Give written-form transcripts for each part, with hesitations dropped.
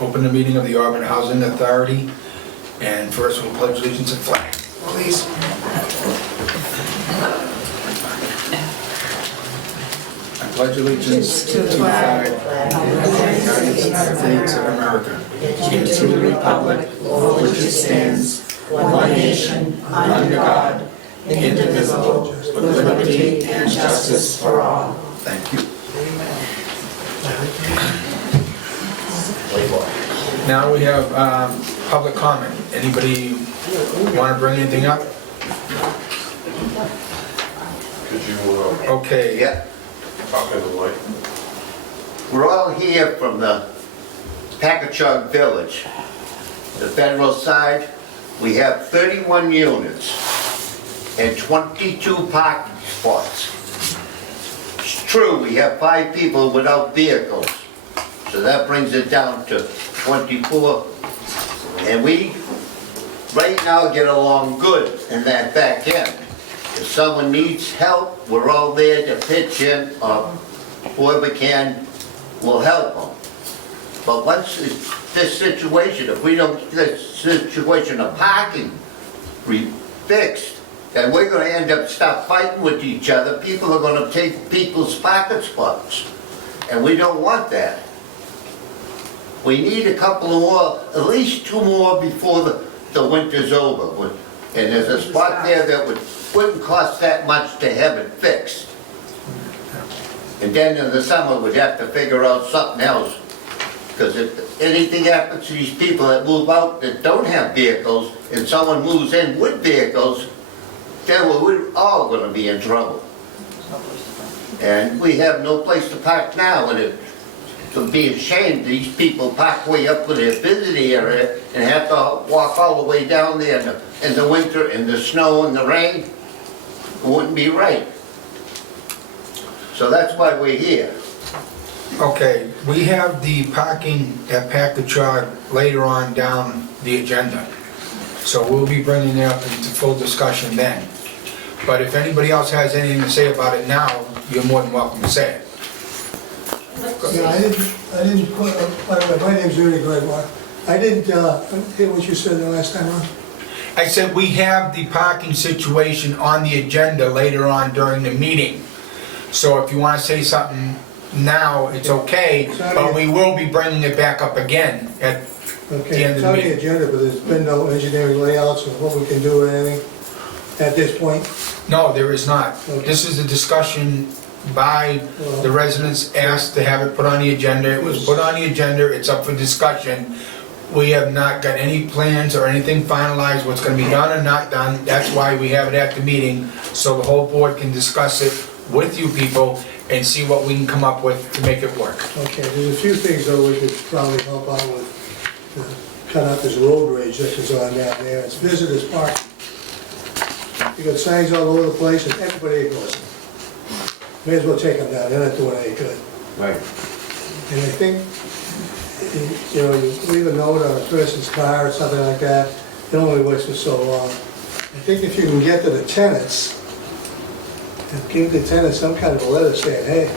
open the meeting of the Auburn Housing Authority, and first we'll pledge allegiance and flag. Please. I pledge allegiance to the flag of the United States of America, and to the republic for which it stands, one nation, under God, indivisible, with liberty and justice for all. Thank you. Now we have public comment. Anybody want to bring anything up? Could you, Okay. Yeah, talk in the light? we're all here from the Packagug Village. The federal side, we have 31 units and 22 parking spots. It's true, we have 5 people without vehicles, so that brings it down to 24. And we, right now, get along good in that back end. If someone needs help, we're all there to pitch in, or whoever can will help them. But once this situation, if we don't get this situation of parking fixed, then we're gonna end up start fighting with each other. People are gonna take people's parking spots, and we don't want that. We need a couple of more, at least 2 more before the winter's over. And there's a spot there that wouldn't cost that much to have it fixed. And then in the summer, we'd have to figure out something else. Because if anything happens to these people that move out that don't have vehicles, and someone moves in with vehicles, then we're all gonna be in trouble. And we have no place to park now, and it would be a shame these people park way up to their visiting area and have to walk all the way down there in the winter, in the snow and the rain. It wouldn't be right. So that's why we're here. Okay, we have the parking at Packagug later on down the agenda. So we'll be bringing it up into full discussion then. But if anybody else has anything to say about it now, you're more than welcome to say it. Yeah, I didn't, by the way, my name's Ernie Gregoire. I didn't hear what you said the last time on. I said we have the parking situation on the agenda later on during the meeting. So if you want to say something now, it's okay, but we will be bringing it back up again at the Okay, end of it's the on the meeting. agenda, but there's been no engineering layouts of what we can do or anything at this point. No, there is not. Okay. This is a discussion by the residents asked to have it put on the agenda. It was put on the agenda, it's up for discussion. We have not got any plans or anything finalized, what's gonna be done or not done. That's why we have it at the meeting, so the whole board can discuss it with you people and see what we can come up with to make it work. Okay, there's a few things though we could probably help out with. Cut out this road rage that is on down there. It's visitors parking. You got signs all over the place and everybody ignores them. May as well take them down, they're not doing any good. Right. And I think, you know, you leave a note on a person's car or something like that, it only works for so long. I think if you can get to the tenants, and give the tenants some kind of a letter saying, hey,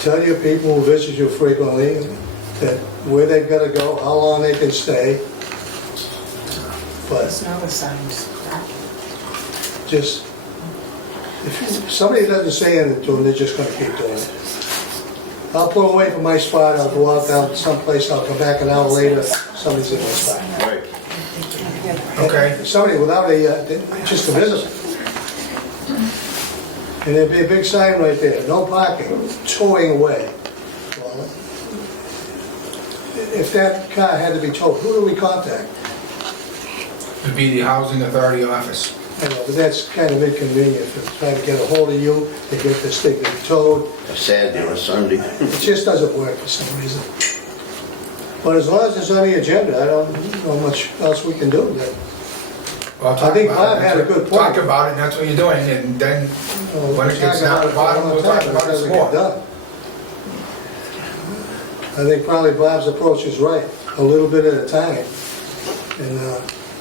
tell your people who visit you frequently that where they've got to go, how long they can stay. But There's no signs. just, if somebody doesn't say anything to them, they're just gonna keep doing it. I'll pull away from my spot, I'll go out down someplace, I'll come back an hour later, somebody's in my spot. Right. Okay? Somebody without just a visitor. And there'd be a big sign right there, no parking, towing away. Well, if that car had to be towed, who do we contact? It'd be the Housing Authority office. I know, but that's kind of inconvenient, for trying to get a hold of you, to get this thing towed. A Saturday or a Sunday. It just doesn't work for some reason. But as long as it's on the agenda, I don't know much else we can do. Well, I think talk about Bob it. had a good point. Talk about it, and that's what you're doing, and then when it gets down to the bottom, we'll talk about it some more. I think probably Bob's approach is right, a little bit at a time, and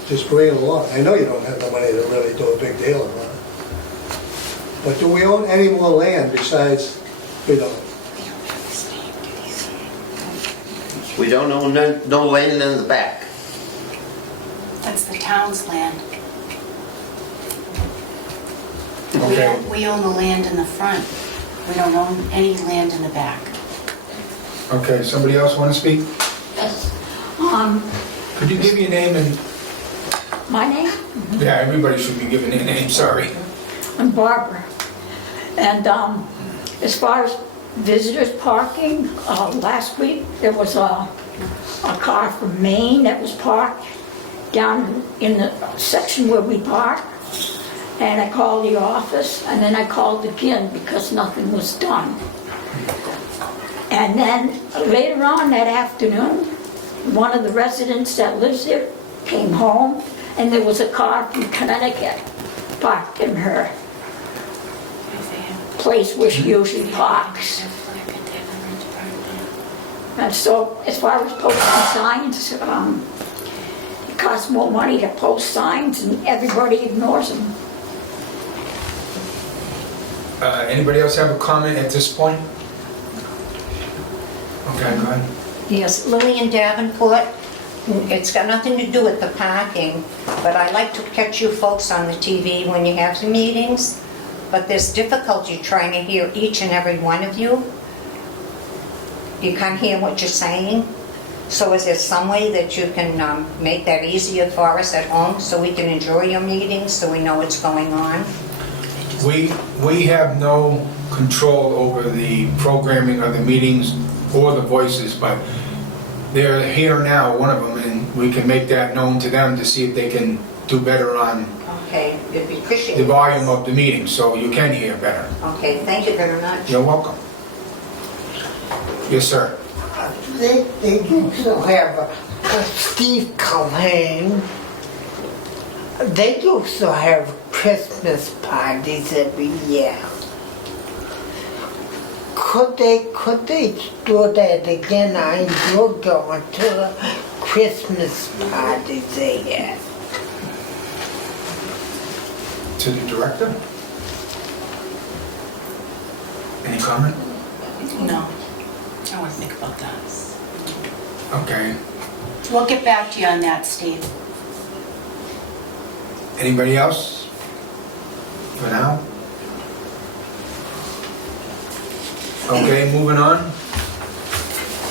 just bring it along. I know you don't have the money to really do a big deal about it. But do we own any more land besides, we don't? We don't own no land in the back. That's the town's land. Okay. We own the land in the front. We don't own any land in the back. Okay, somebody else want to speak? Yes. Could you give your name and, My name? yeah, everybody should be giving their name, sorry. I'm Barbara. And as far as visitors parking, last week there was a car from Maine that was parked down in the section where we park. And I called the office, and then I called again because nothing was done. And then later on that afternoon, one of the residents that lives there came home, and there was a car from Connecticut parked in her place where she usually parks. And so as far as posting signs, it costs more money to post signs, and everybody ignores them. Anybody else have a comment at this point? Okay, go ahead. Yes, Lillian Davenport. It's got nothing to do with the parking, but I like to catch you folks on the TV when you have the meetings, but there's difficulty trying to hear each and every one of you. You can't hear what you're saying. So is there some way that you can make that easier for us at home so we can enjoy your meetings, so we know what's going on? We have no control over the programming of the meetings or the voices, but they're here now, one of them, and we can make that known to them to see if they can do better on Okay, it'd be appreciated. the volume of the meeting, so you can hear better. Okay, thank you very much. You're welcome. Yes, sir. They used to have Steve Culhane. They used to have Christmas parties every year. Could they do that again? I enjoy going to the Christmas parties they had. To the director? Any comment? No, I want to think about that. Okay. We'll get back to you on that, Steve. Anybody else? For now? Okay, moving on.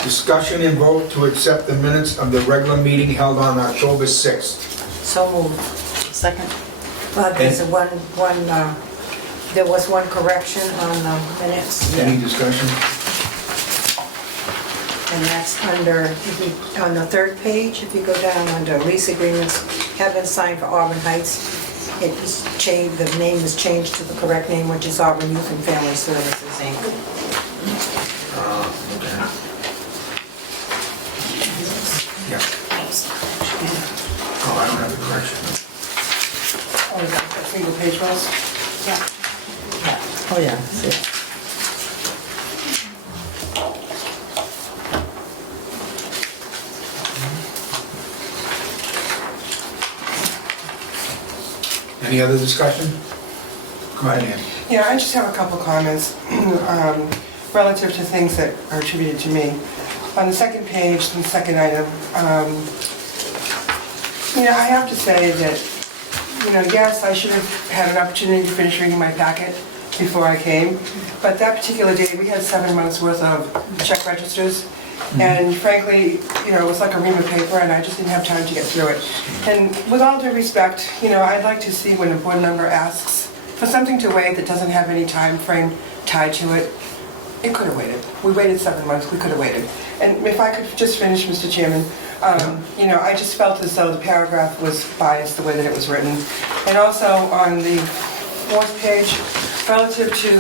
Discussion and vote to accept the minutes of the regular meeting held on October 6th. So moved. Second. There's there was one correction on the minutes, Any discussion? and that's under, on the third page, if you go down under lease agreements have been signed for Auburn Heights. It's changed, the name is changed to the correct name, which is Auburn Youth and Family Services, Inc. Okay. Yeah. Oh, I don't have the correction. Oh, is that what single page was? Yeah. Oh, yeah, that's it. Any other discussion? Go ahead, Ann. Yeah, I just have a couple comments relative to things that are attributed to me. On the second page, the second item, I have to say that, yes, I should have had an opportunity to finish reading my packet before I came, but that particular day, we had 7 months worth of check registers, and frankly, it was like a ream of paper, and I just didn't have time to get through it. And with all due respect, I'd like to see when a board member asks for something to wait that doesn't have any time frame tied to it, it could have waited. We waited 7 months, we could have waited. And if I could just finish, Mr. Chairman, I just felt as though the paragraph was biased the way that it was written. And also on the fourth page, relative to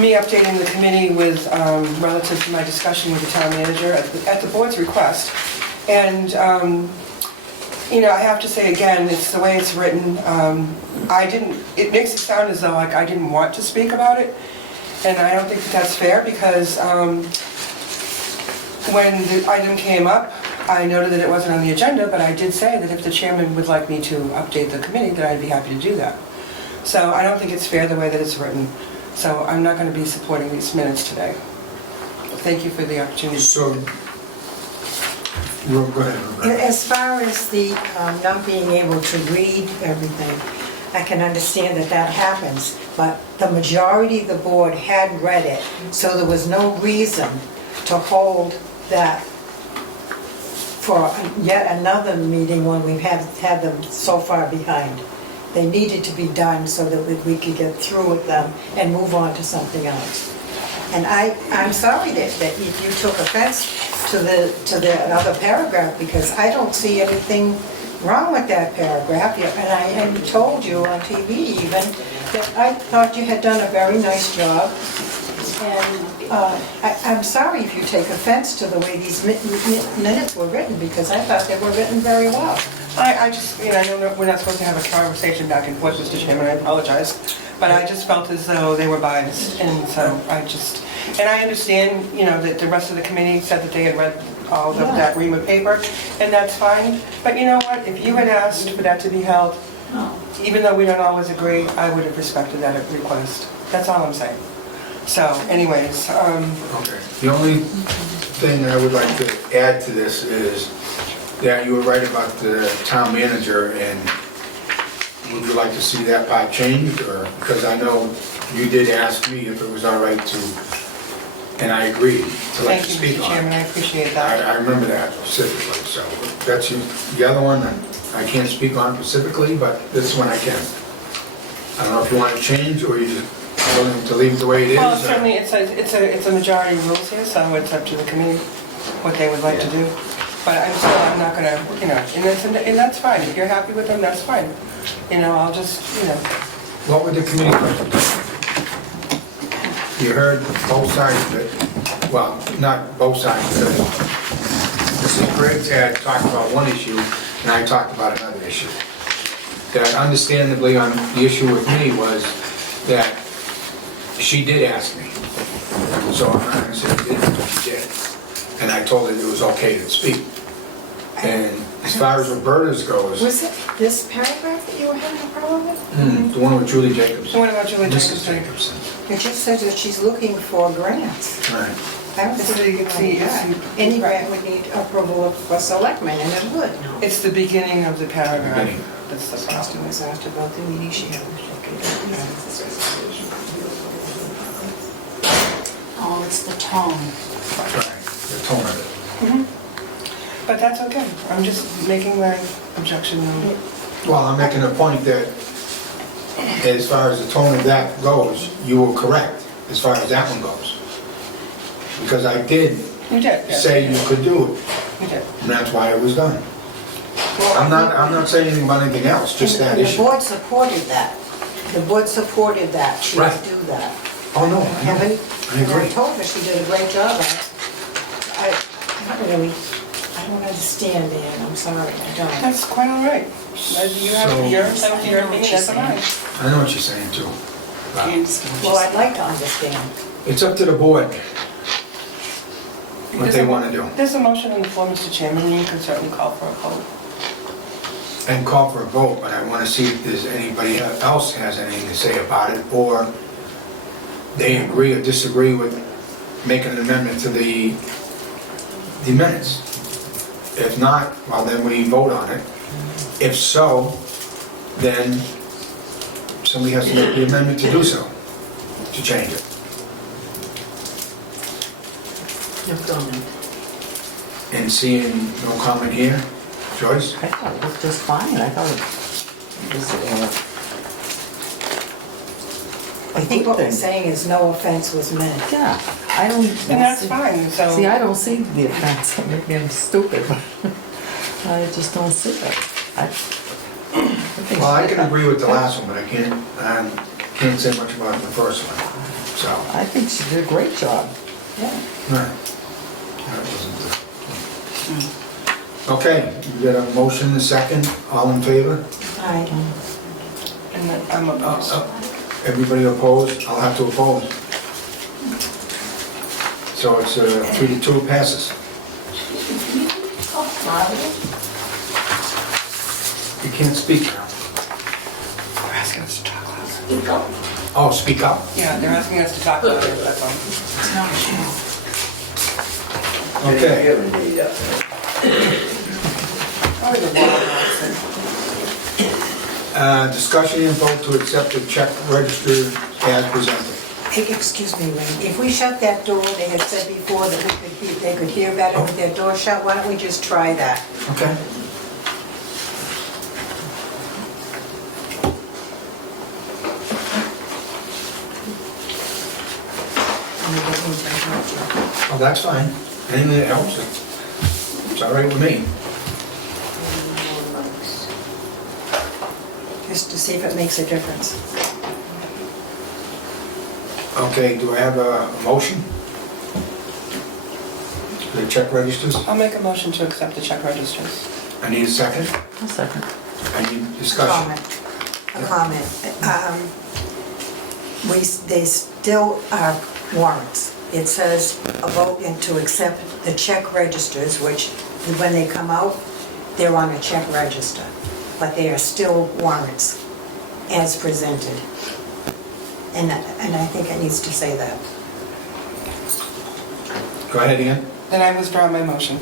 me updating the committee with, relative to my discussion with the town manager at the board's request. And, I have to say again, it's the way it's written. It makes it sound as though like I didn't want to speak about it. And I don't think that that's fair because when the item came up, I noted that it wasn't on the agenda, but I did say that if the chairman would like me to update the committee, that I'd be happy to do that. So I don't think it's fair the way that it's written. So I'm not going to be supporting these minutes today. Thank you for the opportunity. So Go ahead, Rebecca. As far as the not being able to read everything, I can understand that that happens, but the majority of the board had read it, so there was no reason to hold that for yet another meeting when we have had them so far behind. They needed to be done so that we could get through with them and move on to something else. And I'm sorry that if you took offense to the other paragraph, because I don't see anything wrong with that paragraph. And I had told you on TV even that I thought you had done a very nice job. And I'm sorry if you take offense to the way these minutes were written, because I thought they were written very well. I just, I know we're not supposed to have a conversation back and forth, Mr. Chairman, I apologize, but I just felt as though they were biased, and so and I understand, that the rest of the committee said that they had read all of that ream of paper, and that's fine, but you know what, if you had asked for that to be held, even though we don't always agree, I would have respected that request. That's all I'm saying. So anyways, Okay. The only thing I would like to add to this is that you were right about the town manager, and would you like to see that part changed, or, because I know you did ask me if it was all right to, and I agreed to let thank you you, speak Mr. on Chairman, it. I appreciate that. I remember that specifically, so that's the other one, I can't speak on specifically, but this one I can. I don't know if you want to change, or you just willing to leave it the way it is. Well, or- certainly, it's a majority rules here, so it's up to the committee what they would like to do. But I'm not gonna, and that's fine. If you're happy with them, that's fine. I'll just, What would the committee like to do? You heard both sides of it. Well, not both sides, because Mrs. Briggs had talked about one issue, and I talked about another issue. That understandably on the issue with me was that she did ask me. So I'm not gonna say she didn't, but she did. And I told her it was okay to speak. And as far as Roberta's goes, Was it this paragraph that you were having a problem with? the one with Julie Jacobs. so what about Julie Mrs. Jacobson? Jacobson. It just says that she's looking for grants. Right. I don't see that. Any grant would need approval for selectmen, and it would. It's the beginning of the paragraph. Beginning. That's the Austin problem. was asked about the meeting she had. Oh, it's the tone. Right, the tone of it. But that's okay. I'm just making my objection known. Well, I'm making a point that as far as the tone of that goes, you were correct as far as that one goes. Because I did You did, yes. say you could do it, You did. and that's why it was done. I'm not saying anything about anything else, just that And the issue. board supported that. The board supported that, she would Right. do that. Oh, no, I Haven't- know. I And I agree. told her she did a great job on it. I don't understand, Dan, I'm sorry, I don't. That's quite all right. You have So- your opinion, that's mine. I know what you're saying too. I understand what Well, you're I'd like to understand. It's up to the board what they want to do. There's a motion on the floor, Mr. Chairman, you can certainly call for a vote. And call for a vote, but I want to see if there's anybody else has anything to say about it, or they agree or disagree with making an amendment to the minutes. If not, well, then we vote on it. If so, then somebody has to make the amendment to do so, to change it. No comment. And seeing no comment here, Joyce? I thought it was just fine. I thought it was I a think good what we're thing. saying is no offense was meant. Yeah, I don't. And that's see- fine, so. See, I don't see the offense. Maybe I'm stupid, but I just don't see it. Well, I can agree with the last one, but I can't say much about the first one, so. I think she did a great job. Yeah. Right. That wasn't the... Okay, you got a motion, a second, all in favor? Aye. And then I'm opposed. Everybody opposed? I'll have to oppose. So it's 3-2, passes. You can't speak now. They're asking us to talk louder. Oh, speak up. Yeah, they're asking us to talk louder, that's all. It's not a show. Okay. Probably the water box. Discussion and vote to accept the check register as presented. Hey, excuse me, Wayne, if we shut that door, they had said before that they could hear better with their door shut, why don't we just try that? Okay. And we don't need to interrupt you. Oh, that's fine. Anything that helps, it's all right with me. Just to see if it makes a difference. Okay, do I have a motion? The check registers? I'll make a motion to accept the check registers. I need a second. A second. I need discussion. A comment. They still are warrants. It says a vote and to accept the check registers, which when they come out, they're on a check register, but they are still warrants as presented. And I think it needs to say that. Go ahead, Ian. Then I withdraw my motion,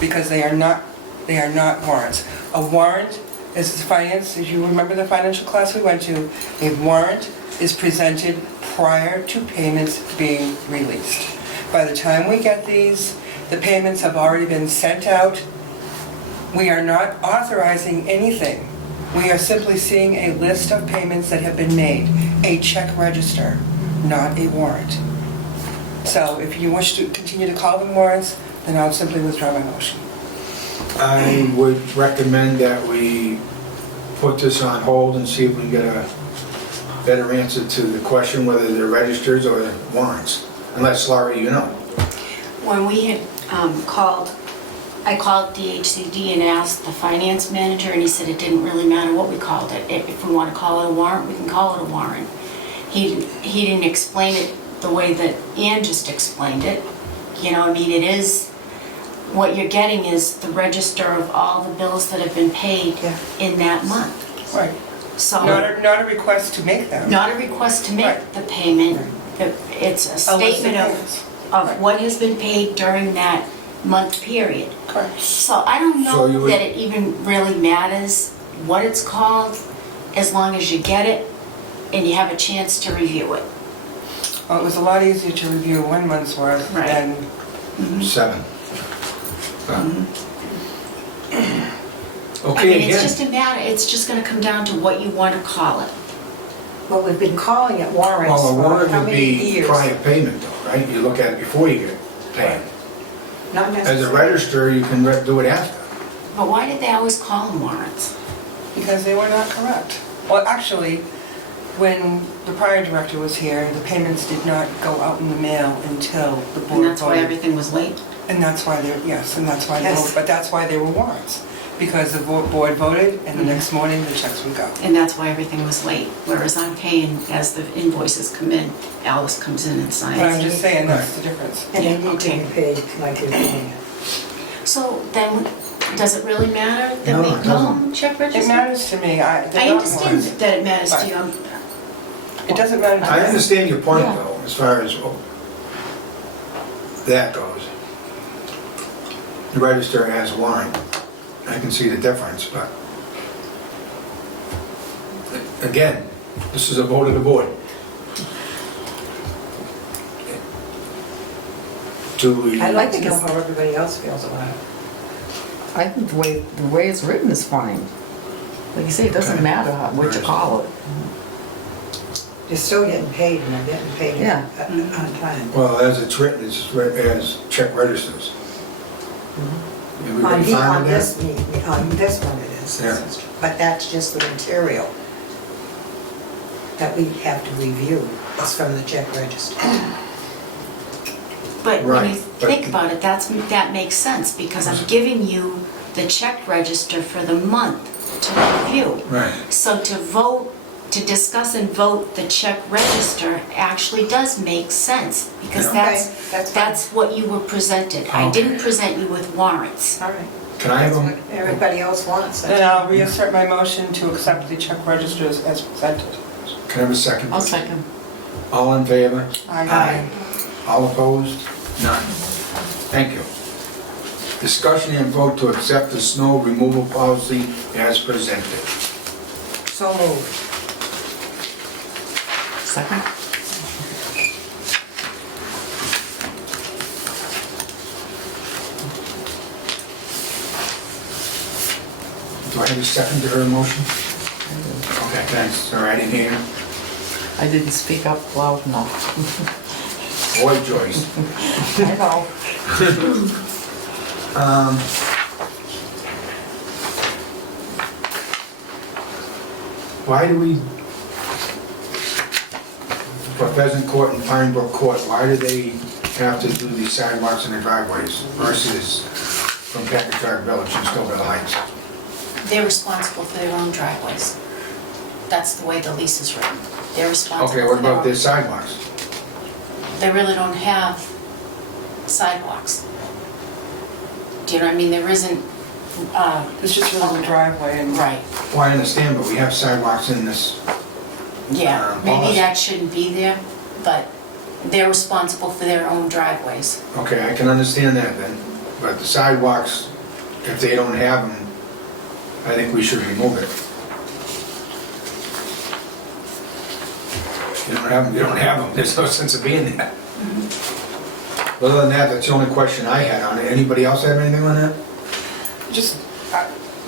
because they are not warrants. A warrant is finance, if you remember the financial class we went to, a warrant is presented prior to payments being released. By the time we get these, the payments have already been sent out. We are not authorizing anything. We are simply seeing a list of payments that have been made, a check register, not a warrant. So if you wish to continue to call them warrants, then I'll simply withdraw my motion. I would recommend that we put this on hold and see if we can get a better answer to the question whether they're registers or warrants. Unless, Laurie, you know. When we had called, I called DHCD and asked the finance manager, and he said it didn't really matter what we called it. If we want to call it a warrant, we can call it a warrant. He didn't explain it the way that Ann just explained it. You know, I mean, it is, what you're getting is the register of all the bills that have been paid in that month. Right. So, Not a request to make them. not a request to make Right. the payment. It's a A list of statement payments. of what has been paid during that month period. Correct. So I don't So you know would- that it even really matters what it's called, as long as you get it and you have a chance to review it. Well, it was a lot easier to review 1 month's worth Right. than 7. I Okay, mean, it's again, just a matter, it's just gonna come down to what you wanna call it. But we've been calling it warrants well, a for warrant how would many be years? prior payment though, right? You look at it before you get paid. Not As a necessarily. register, you can do it after. But why did they always call them warrants? because they were not correct. Well, actually, when the prior director was here, the payments did not go out in the mail until the board And that's why voted. everything was late? And that's why they, yes, and that's why they Yes. were, but that's why they were warrants. Because the board voted, and the next morning, the checks would go. And that's why everything was late. Whereas I'm paying as the invoices come in, Alice comes in and signs. But I'm just saying, that's the difference. And they need to Okay. be paid like we're doing it. So then, does it really matter that No, we it call doesn't. them check It registers? matters to me, I they're not understand warrants. that it matters to you. It doesn't matter to me. I understand your point Yeah. though, as far as that goes. The register has a warrant. I can see the difference, but again, this is a vote of the board. Do we, I'd like to think know it's- how everybody else feels about it. I think the way it's written is fine. Like you say, it doesn't Okay. matter what you call it. They're still getting paid and they're getting paid Yeah. on time. well, as it's written, it's written as check registers. Everybody fine On with that? this meeting, on this one it is. Yeah. But that's just the material that we have to review. It's from the check register. But when Right, you but- think about it, that makes sense, because I'm giving you the check register for the month to review. Right. So to vote, to discuss and vote the check register actually does make sense, because Yeah. Okay, that's fine. that's what you were presented. I Okay. didn't present you with warrants. All right. Can I have That's a, what everybody else wants. Then I'll reassert my motion to accept the check registers as presented. can I have a second? I'll second. All in favor? Aye. All opposed? None. Thank you. Discussion and vote to accept the snow removal policy as presented. So moved. Second? Do I have a second to her motion? Okay, thanks. Sorry, I didn't hear you. I didn't speak up loud enough. Boy, Joyce. I know. Why do we, for Pheasant Court and Pine Brook Court, why do they have to do these sidewalks and the driveways versus from Packagug Village and Stouffville Heights? They're responsible for their own driveways. That's the way the lease is written. They're responsible Okay, for what their about own. their sidewalks? They really don't have sidewalks. Do you know what I mean? There isn't, It's just really the driveway and. right, Well, I understand, but we have sidewalks in this, yeah. Maybe policy. that shouldn't be there, but they're responsible for their own driveways. okay, I can understand that then, but the sidewalks, if they don't have them, I think we should remove it. You don't have them, you don't have them, there's no sense of being there. Other than that, that's the only question I had on it. Anybody else have anything on that? Just,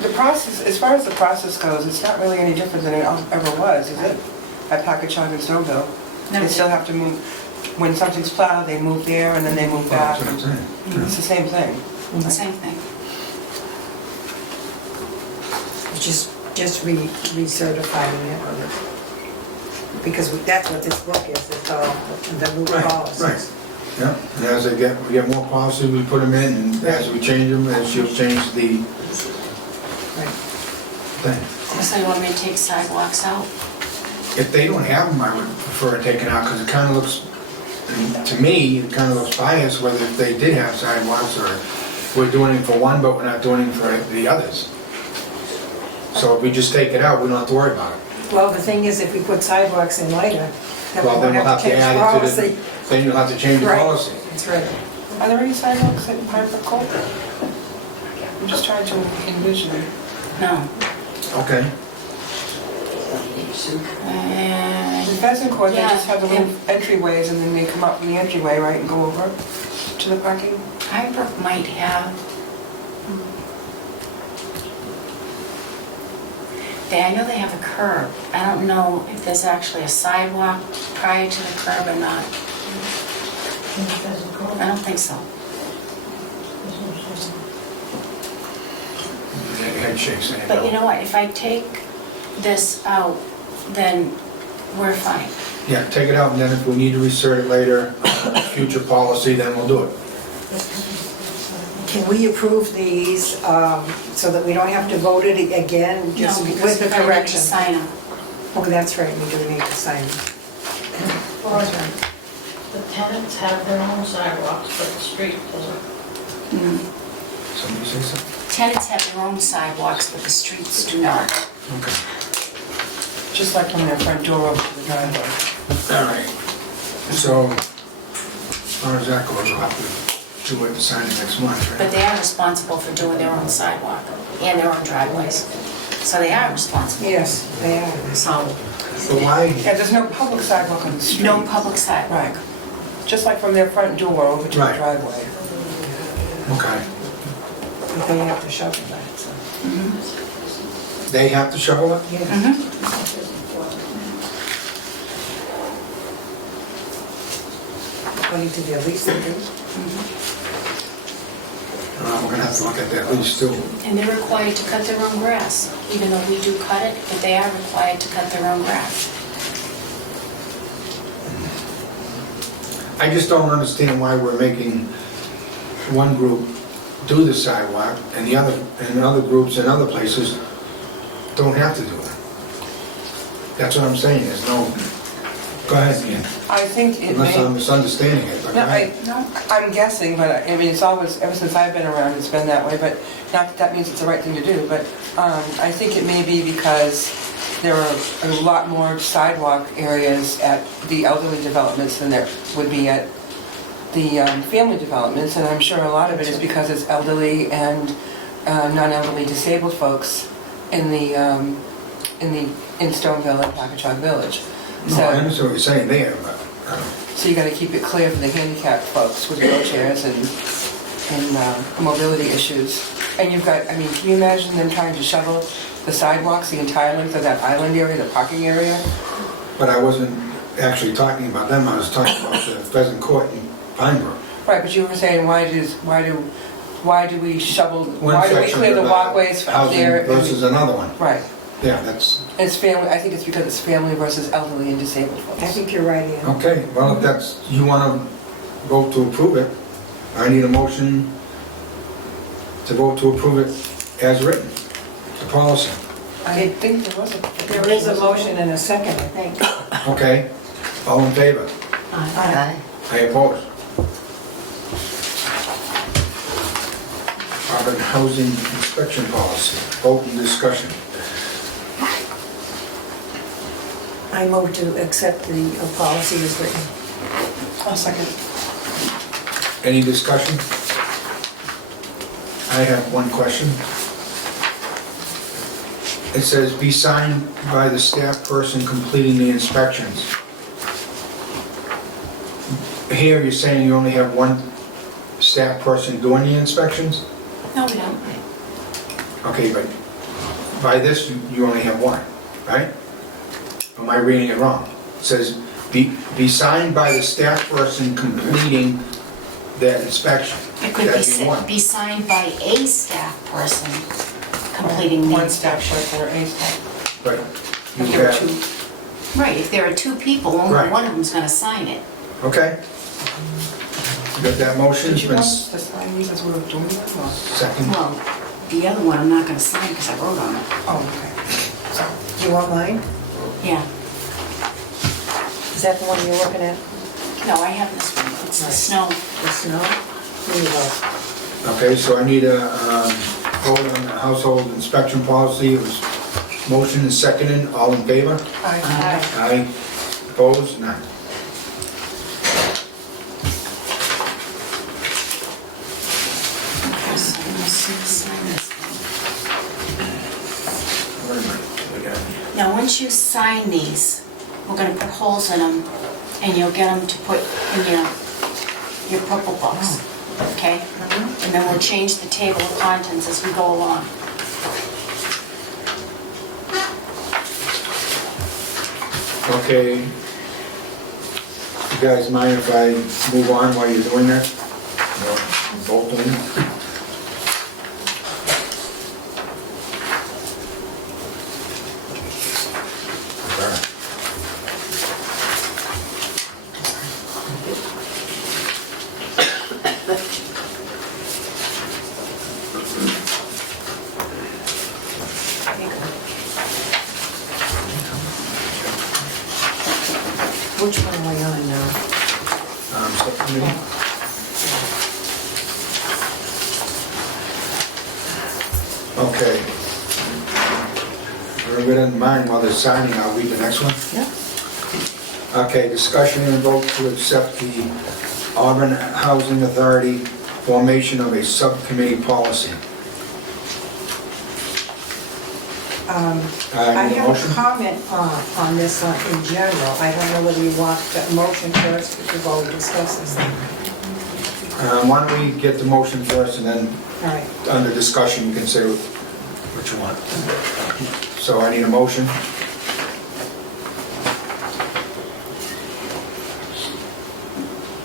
the process, as far as the process goes, it's not really any different than it ever was, is it? At Packagug and Stouffville. No. They still have to move, when something's plowed, they move there and then they move back. That's what I'm saying. It's the same thing. Same thing. Just recertifying it on it. Because that's what this book is, it's all the new Right, policies. right. Yeah, and as we get more policy, we put them in, and as we change them, and she'll change the Right. thing. So you want me to take sidewalks out? If they don't have them, I would prefer it taken out, because it kind of looks, to me, it kind of looks biased, whether if they did have sidewalks, or we're doing it for one, but we're not doing it for the others. So if we just take it out, we don't have to worry about it. Well, the thing is, if we put sidewalks in later, then we Well, then won't we'll have to change add it to policy. the, then you'll have to change the Right. policy. That's right. Are there any sidewalks at Pine Brook Court? I'm just trying to envision. No. Okay. In Pheasant Court, they Yeah, just have the little entryways and then they come up from the entryway, right, and go over to the parking? Pine Brook might have. I know they have a curb. I don't know if there's actually a sidewalk prior to the curb or not. I don't think so. Head shakes saying But you no. know what, if I take this out, then we're fine. Yeah, take it out, and then if we need to reinsert it later, future policy, then we'll do it. Can we approve these so that we don't have to vote it again, just No, because with the we're gonna need to correction? sign them. Oh, that's right, we do need to sign them. That's right. The tenants have their own sidewalks, but the street doesn't. Somebody say something? Tenants have their own sidewalks, but the streets do not. Okay. Just like from their front door over to the driveway. All right. So, as far as that goes, we'll have to do it and sign it next month, But right? they are responsible for doing their own sidewalk and their own driveways. So they are responsible. Yes, they are. So, But why, Yeah, there's no public sidewalk on the street. no public sidewalk. Right. Just like from their front door over to the Right. driveway. okay. But they have to shovel that, so. They have to shovel it? Yes. According to their lease, they do. We're gonna have to look at that lease too. And they're required to cut their own grass, even though we do cut it, but they are required to cut their own grass. I just don't understand why we're making one group do the sidewalk and other groups in other places don't have to do it. That's what I'm saying, there's no, go ahead, Ian, I think it unless I'm may, misunderstanding it, but go no, ahead. I'm guessing, but I mean, it's always, ever since I've been around, it's been that way, but not that that means it's the right thing to do, but I think it may be because there are a lot more sidewalk areas at the elderly developments than there would be at the family developments, and I'm sure a lot of it is because it's elderly and non-elderly disabled folks in Stoneville and Packagug Village. No, I understand what you're saying there, but, So you gotta keep it clear for the handicapped folks with wheelchairs and mobility issues. And you've got, I mean, can you imagine them trying to shovel the sidewalks, the entire length of that island area, the parking area? but I wasn't actually talking about them, I was talking about the Pheasant Court in Pinebrook. Right, but you were saying, why do we shovel, One why do we section clear the of walkways up housing there? versus another one. Right, Yeah, that's, it's family, I think it's because it's family versus elderly and disabled I folks. think you're right, Ian. okay, well, if that's, you want to vote to approve it, I need a motion to vote to approve it as written, the policy. I think there was a... There is a motion and a second, I think. Okay, all in favor? Aye. I oppose. Auburn Housing Inspection Policy, vote and discussion. I move to accept the policy as written. I'll second. Any discussion? I have one question. It says, be signed by the staff person completing the inspections. Here, you're saying you only have one staff person doing the inspections? No, we don't. Okay, but by this, you only have one, right? Am I reading it wrong? It says, be signed by the staff person completing that inspection. It could That'd be one. be signed by a staff person completing the One staff inspection. person or a staff. Right. You If there are have- two. Right, if there are two people, only Right. one of them's gonna sign it. Okay. You got that motion? Did It's you been want us to sign these as we were doing them? or- second. Well, the other one I'm not gonna sign because I wrote on it. Oh, okay. So, Do you want mine? Yeah. Is that the one you're looking at? No, I have this one. It's the snow. The snow? Here you go. Okay, so I need a vote on the household inspection policy. It was motion and seconded. All in favor? I, Aye. Opposed? None. Okay, so let's sign this one. Where am I? We got- Now, once you sign these, we're gonna put holes in them, and you'll get them to put in your purple box, okay? And then we'll change the table of contents as we go along. Okay. You guys mind if I move on while you're doing that? No, both of them? Which one am I on now? Subcommittee? Okay. Everybody in mind while they're signing, I'll read the next one. yeah. Okay, discussion and vote to accept the Auburn Housing Authority formation of a subcommittee policy. I Need a have motion? a comment on this in general. I don't know whether you want a motion first, because we've already discussed this thing. Why don't we get the motion first, and then All right. under discussion, you can say what you want. So I need a motion.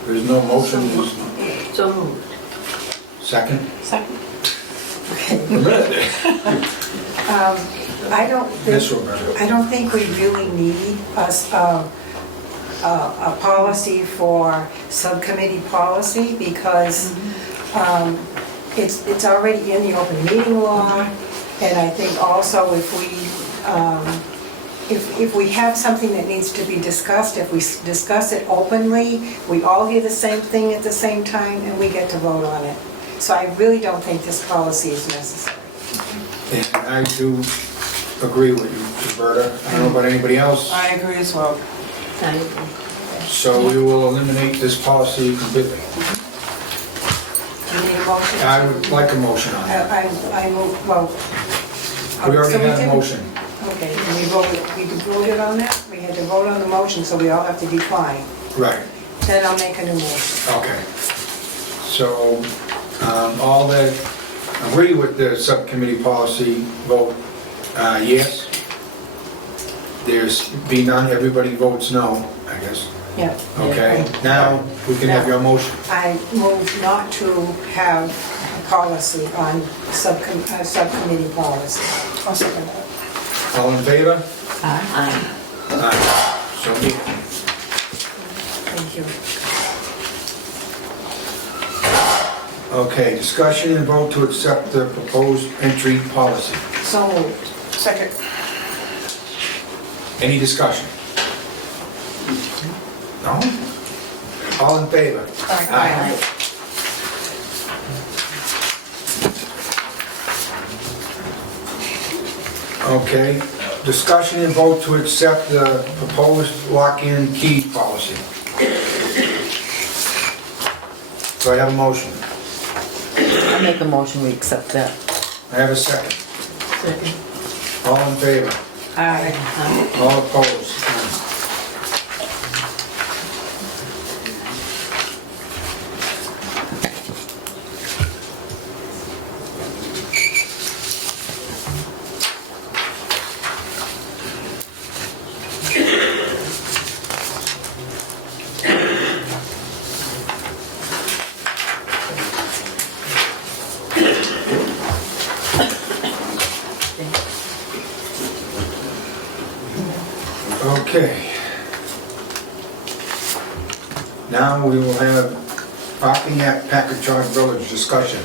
There's no motion, there's So moved. second? Second. I don't Miss think, Roberta. I don't think we really need a policy for subcommittee policy, because it's already in the open meeting law, and I think also if we have something that needs to be discussed, if we discuss it openly, we all hear the same thing at the same time, and we get to vote on it. So I really don't think this policy is necessary. And I do agree with you, Roberta. I don't know about anybody else. I agree as well. So we will eliminate this policy completely. Do you need a motion? I would like a motion on that. I move, well. We already so had a didn't- motion. Okay, and we voted on that? We had to vote on the motion, so we all have to decline. Right, Then I'll make a new motion. okay. So, all that agree with the subcommittee policy, vote yes. There's be none, everybody votes no, I guess. Yeah. Okay, now we can have your motion. I move not to have a policy on subcommittee policy. I'll second that. All in favor? Aye. Aye. So be it. Thank you. Okay, discussion and vote to accept the proposed entry policy. So moved. Second. Any discussion? No? All in favor? Aye. Okay, discussion and vote to accept the proposed lock-in key policy. Do I have a motion? I make a motion, we accept that. I have a second. All in favor? Aye. All opposed? Okay. Now we will have parking at Packagug Village discussion.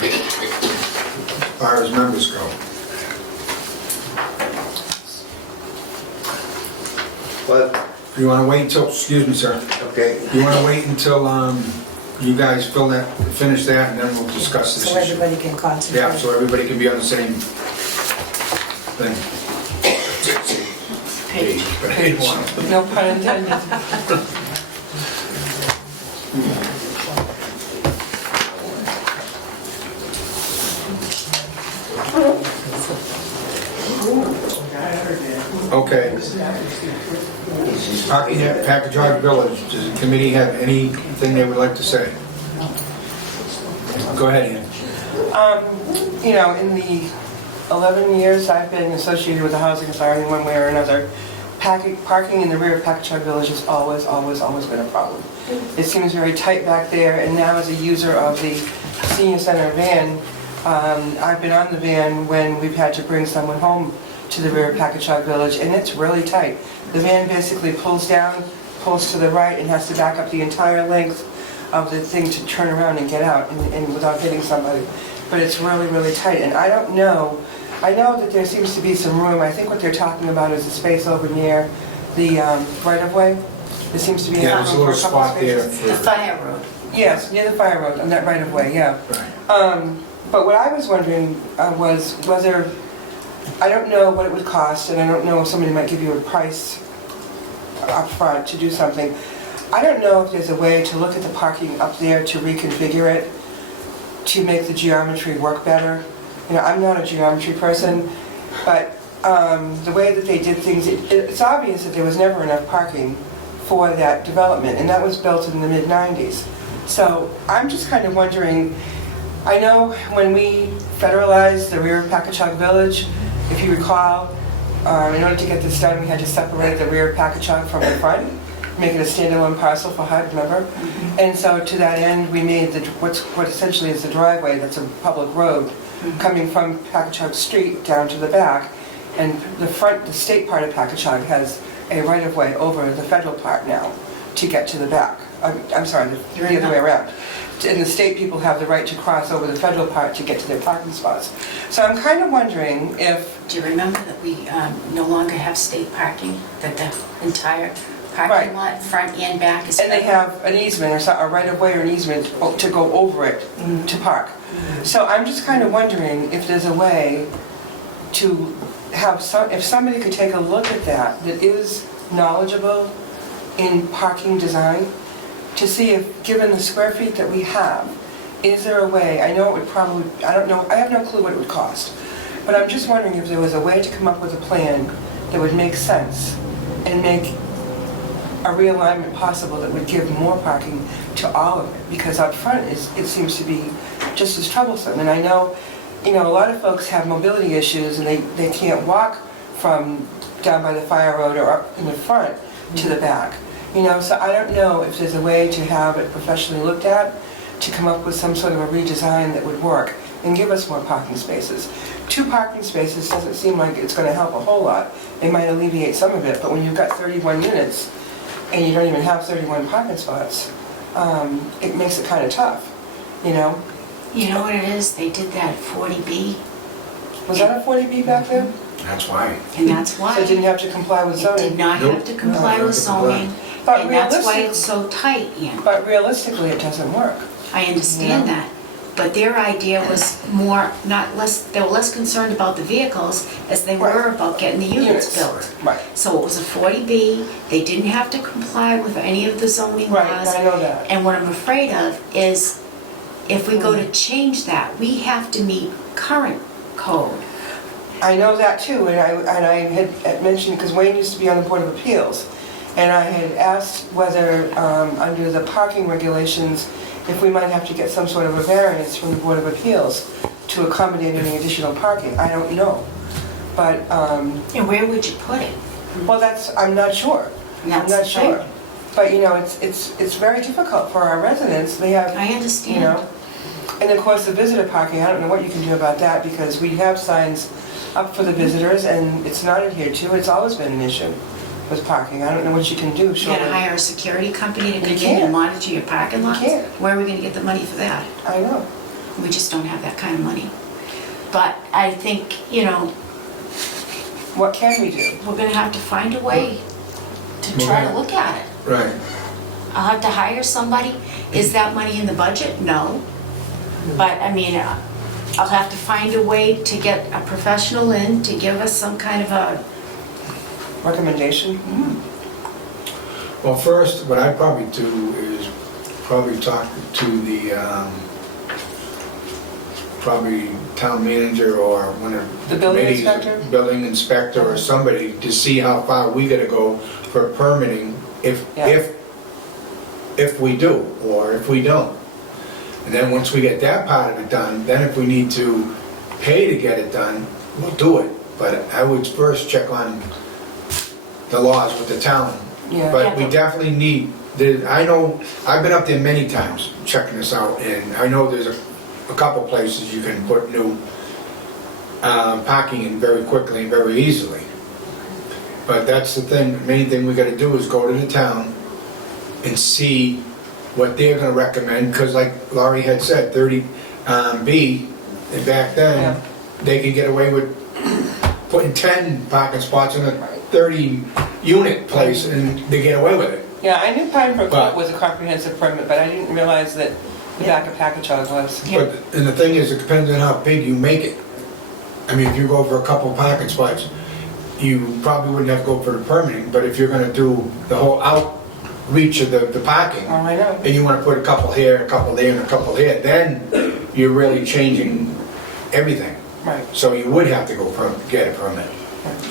As far as members go. But, You wanna wait until, excuse me, sir, okay, you wanna wait until, you guys finish that, and then we'll discuss this So issue? everybody can concentrate. Yeah, so everybody can be on the same thing. Page one. No pun intended. Okay. Parking at Packagug Village, does the committee have anything they would like to say? Go ahead, Ian. You know, in the 11 years I've been associated with the Housing Authority one way or another, parking in the rear of Packagug Village has always been a problem. It seems very tight back there, and now as a user of the senior center van, I've been on the van when we've had to bring someone home to the rear of Packagug Village, and it's really tight. The van basically pulls down, pulls to the right, and has to back up the entire length of the thing to turn around and get out and without hitting somebody. But it's really tight, and I don't know, I know that there seems to be some room. I think what they're talking about is a space over near the right-of-way. There seems to be Yeah, there's a little couple spot there spaces. The for... fire road. Yes, near the fire road, on that right-of-way, yeah. Right. But what I was wondering was whether, I don't know what it would cost, and I don't know if somebody might give you a price up front to do something. I don't know if there's a way to look at the parking up there to reconfigure it, to make the geometry work better. You know, I'm not a geometry person, but the way that they did things, it's obvious that there was never enough parking for that development, and that was built in the mid-90s. So I'm just kind of wondering, I know when we federalized the rear of Packagug Village, if you recall, in order to get this done, we had to separate the rear of Packagug from the front, make it a standalone parcel for HUD, remember? And so to that end, we made what essentially is the driveway, that's a public road, coming from Packagug Street down to the back. And the front, the state part of Packagug has a right-of-way over the federal part now to get to the back. I'm sorry, the other way around. And the state people have the right to cross over the federal part to get to their parking spots. So I'm kind of wondering if, Do you remember that we no longer have state parking? That the entire Right. parking lot, front and back is... and they have an easement or a right-of-way or an easement to go over it to park. So I'm just kind of wondering if there's a way to have if somebody could take a look at that is knowledgeable in parking design to see if, given the square feet that we have, is there a way, I know it would probably, I don't know, I have no clue what it would cost, but I'm just wondering if there was a way to come up with a plan that would make sense and make a realignment possible that would give more parking to all of it, because up front it seems to be just as troublesome. And I know, a lot of folks have mobility issues and they can't walk from down by the fire road or up in the front to the back. So I don't know if there's a way to have it professionally looked at, to come up with some sort of a redesign that would work and give us more parking spaces. 2 parking spaces doesn't seem like it's going to help a whole lot. It might alleviate some of it, but when you've got 31 units and you don't even have 31 parking spots, it makes it kind of tough, You know what it is? They did that 40B, Was that a 40B back then? That's why. and that's why. So it didn't have to comply with It zoning? did not have to comply No, with it doesn't comply. zoning, But and that's why realistic- it's so tight, Ian. But realistically, it doesn't work. I understand Yeah. that, but their idea was they were less concerned about the vehicles as they were Right. about getting the units built. Right, So it was a 40B, they didn't have to comply with any of the zoning right, laws. I know that. And what I'm afraid of is if we go to change that, we have to meet current code. I know that too, and I had mentioned, because Wayne used to be on the Board of Appeals, and I had asked whether, under the parking regulations, if we might have to get some sort of a variance from the Board of Appeals to accommodate any additional parking. I don't know. But, And where would you put it? well, I'm not sure. I'm That's not the sure. thing. But, it's very difficult for our residents. They have, I understand. And of course, the visitor parking, I don't know what you can do about that, because we have signs up for the visitors, and it's not adhered to. It's always been an issue with parking. I don't know what you can do. You gotta hire a security company to come in can't. and monitor your parking lots? can't. Where are we gonna get the money for that? I know. We just don't have that kind of money. But I think, What can we do? we're gonna have to find a way to try to look at it. Right. I'll have to hire somebody. Is that money in the budget? No. But, I'll have to find a way to get a professional in to give us some kind of a, Recommendation? Well, first, what I'd probably do is probably talk to the, probably town manager or one of The building committees, inspector? Building inspector or somebody to see how far we gotta go for permitting if we do, or if we don't. And then once we get that part of it done, then if we need to pay to get it done, we'll do it. But I would first check on the laws with the town. Yeah. But we definitely need, I know, I've been up there many times checking this out, and I know there's a couple places you can put new parking in very quickly and very easily. But that's the thing, the main thing we gotta do is go to the town and see what they're gonna recommend, because like Laurie had said, 30B, and back then, they could get away with putting 10 parking spots in a 30-unit place, and they get away with it. Yeah, I knew Pine Brook But- was a comprehensive permit, but I didn't realize that the back of Packagug was. But, and the thing is, it depends on how big you make it. I mean, if you go for a couple parking spots, you probably wouldn't have to go for the permitting, but if you're gonna do the whole outreach of the parking, Oh, I know. and you wanna put a couple here, a couple there, and a couple here, then you're really changing everything. Right. So you would have to go get a permit.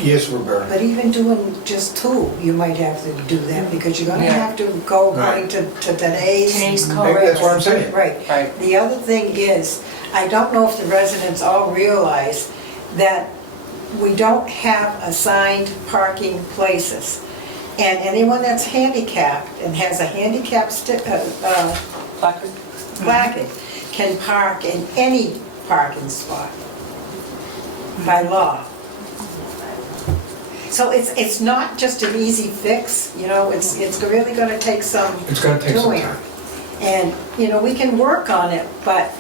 Yes, Roberta. But even doing just 2, you might have to do that, because you're gonna Yeah. have to go according to today's code. That's what I'm saying. Right. Right. The other thing is, I don't know if the residents all realize that we don't have assigned parking places. And anyone that's handicapped and has a handicap Placard? placard can park in any parking spot by law. So it's not just an easy fix, it's really gonna take some It's gonna take some doing. time. And, we can work on it, but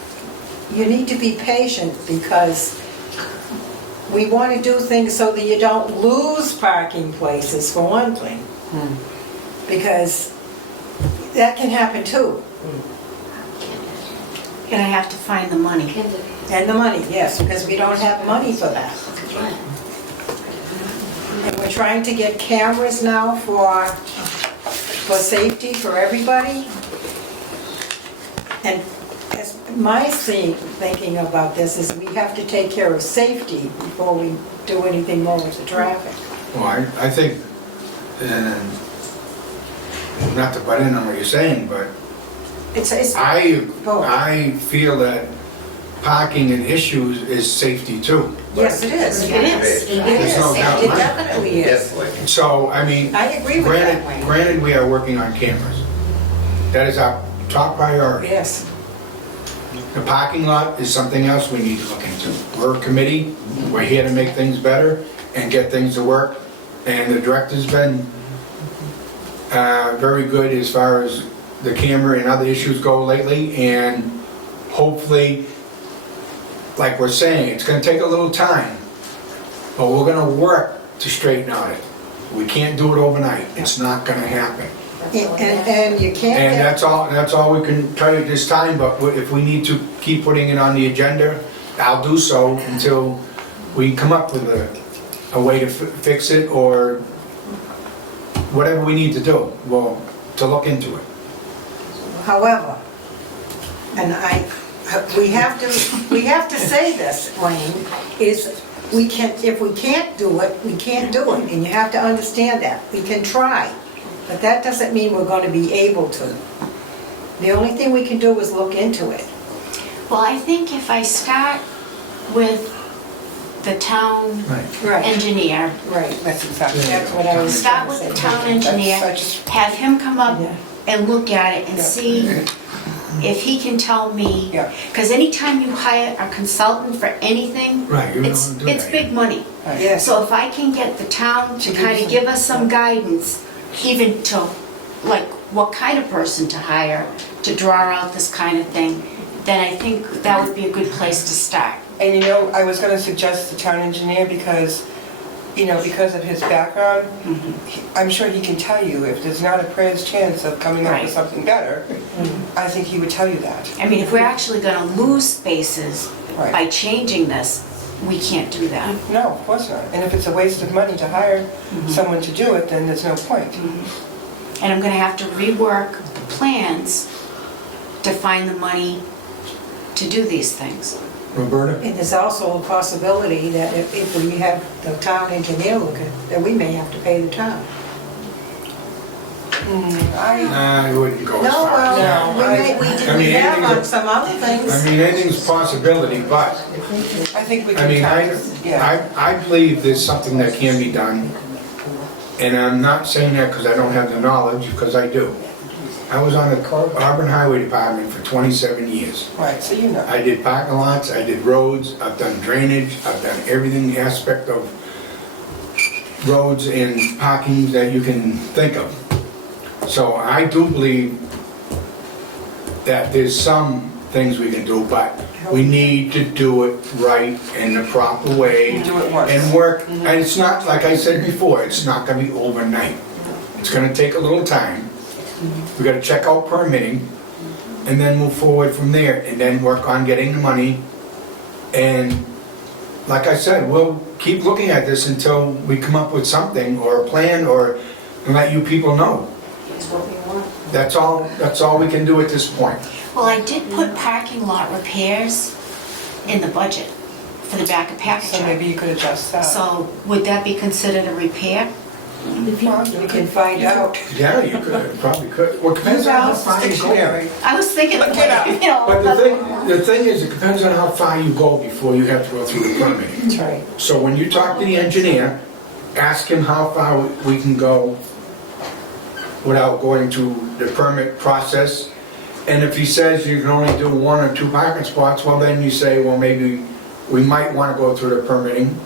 you need to be patient, because we want to do things so that you don't lose parking places, for one thing. Because that can happen too. and I have to find the money. And the money, yes, because we don't have money for that. And we're trying to get cameras now for for safety for everybody. And as my thinking about this is we have to take care of safety before we do anything more with the traffic. Well, I think, and not to butt in on what you're saying, but It's I feel that parking and issues is safety too. yes, it is. It is. It There's no is. doubt It about it. definitely is. Definitely. So, I mean, I agree with that, Wayne. granted, we are working on cameras. That is our top priority. Yes. The parking lot is something else we need to look into. We're a committee, we're here to make things better and get things to work. And the director's been very good as far as the camera and other issues go lately. And hopefully, like we're saying, it's gonna take a little time, but we're gonna work to straighten out it. We can't do it overnight. It's not gonna happen. And you can't And get, that's all we can tell you this time, but if we need to keep putting it on the agenda, I'll do so until we come up with a way to fix it or whatever we need to do, well, to look into it. however, and we have to say this, Wayne, is if we can't do it, we can't do it, and you have to understand that. We can try, but that doesn't mean we're gonna be able to. The only thing we can do is look into it. Well, I think if I start with the town Right. engineer, Right, That's exactly. that's what I was start gonna with the say. town engineer, have him come up Yeah. and look at it and Yeah. see if he can tell me. Yeah. Because anytime you hire a consultant for anything, Right, you it's, don't do it's that. big money. Yes. So if I can get the town to To give kind some- of give us some guidance, even to, like, what kind of person to hire to draw out this kind of thing, then I think that would be a good place to start. And you know, I was gonna suggest the town engineer because, you know, because of his background, I'm sure he can tell you if there's not a prayer's chance of coming up with Right. something better, I think he would tell you that. I mean, if we're actually gonna lose spaces Right. by changing this, we can't do that. No, of course not. And if it's a waste of money to hire someone to do it, then there's no point. And I'm gonna have to rework the plans to find the money to do these things. Roberta? And there's also a possibility that if we have the town engineer look at, that we may have to pay the town. I wouldn't go as No, far as that. well, I we mean, have on anything's some other things. I mean, anything's a possibility, but I think we I can mean, yeah. I believe there's something that can be done, and I'm not saying that because I don't have the knowledge, because I do. I was on the Auburn Highway Department for 27 years. Right, so you know. I did parking lots, I did roads, I've done drainage, I've done everything aspect of roads and parking that you can think of. So I do believe that there's some things we can do, but we need to do it right in the proper way. Do it once. And work, and it's not, like I said before, it's not gonna be overnight. It's gonna take a little time. We gotta check out permitting, and then move forward from there, and then work on getting the money. And like I said, we'll keep looking at this until we come up with something, or a plan, or and let you people know. Is what we want. That's all we can do at this point. Well, I did put parking lot repairs in the budget for the back of So package. maybe you could adjust that. So would that be considered a repair? We can find out. Yeah, you could, probably could. Well, it depends on how far you go. Dictionary. I was thinking, you know. But the thing is, it depends on how far you go before you have to go through the permitting. That's right. So when you talk to the engineer, ask him how far we can go without going to the permit process. And if he says you can only do 1 or 2 parking spots, well, then you say, well, maybe we might want to go through the permitting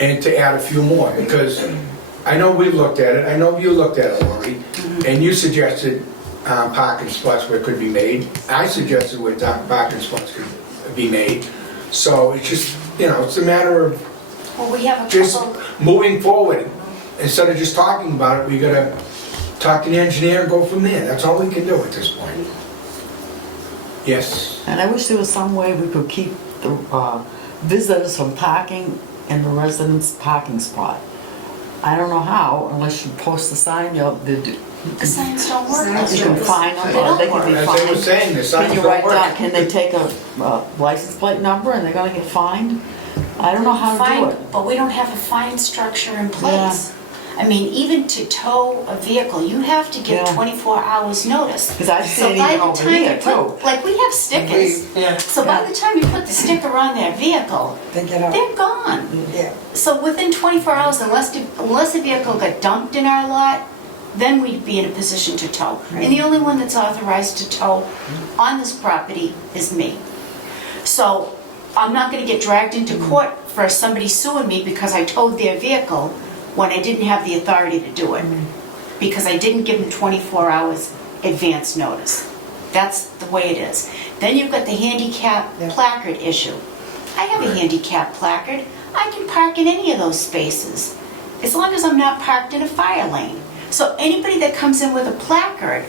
and to add a few more, because I know we've looked at it, I know you looked at it, Lori, and you suggested parking spots where it could be made. I suggested where parking spots could be made. So it's just, it's a matter of Well, we have a just couple, moving forward. Instead of just talking about it, we gotta talk to the engineer and go from there. That's all we can do at this point. Yes. And I wish there was some way we could keep the visitors from parking in the residents' parking spot. I don't know how, unless you post the sign, The signs don't work. you can fine them, They or don't they can be As they were fined. saying, the Can signs you don't write down, work. can they take a license plate number and they're gonna get fined? I don't know how to do Fine, it. but we don't have a fine structure in place. I mean, even to tow a vehicle, you have to give Yeah. 24 hours notice. Because I've So seen it by even the over time you here too. put, like, we have stickers. So by the time you put the sticker on their vehicle, They get out. they're gone. Yeah. So within 24 hours, unless the vehicle got dumped in our lot, then we'd be in a position to tow. And the only one that's authorized to tow on this property is me. So I'm not gonna get dragged into court for somebody suing me because I towed their vehicle when I didn't have the authority to do it. Because I didn't give them 24 hours advance notice. That's the way it is. Then you've got the handicap Yeah. placard issue. I have a handicap placard. I can park in any of those spaces, as long as I'm not parked in a fire lane. So anybody that comes in with a placard,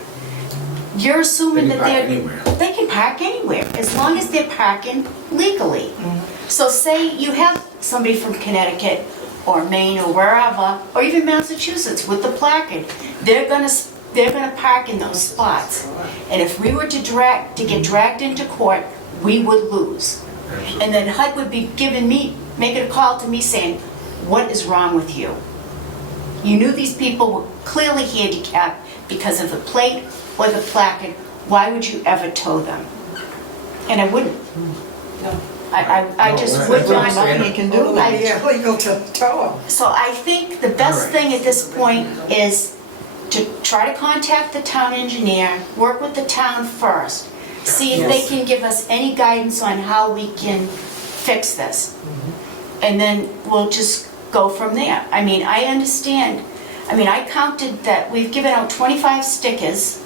you're assuming They can that park they're... anywhere. They can park anywhere, as long as they're parking legally. So say you have somebody from Connecticut or Maine or wherever, or even Massachusetts with the placard, they're gonna park in those spots. And if we were to get dragged into court, we would lose. And then HUD would be making a call to me saying, what is wrong with you? You knew these people were clearly handicapped because of the plate or the placard. Why would you ever tow them? And I wouldn't. I just No, would that's not. Nothing you can do Well, about it'd it. be illegal to tow them. So I think the best Alright. thing at this point is to try to contact the town engineer, work with the town first, see if they can give us any guidance on how we can fix this. And then we'll just go from there. I mean, I understand, I counted that we've given out 25 stickers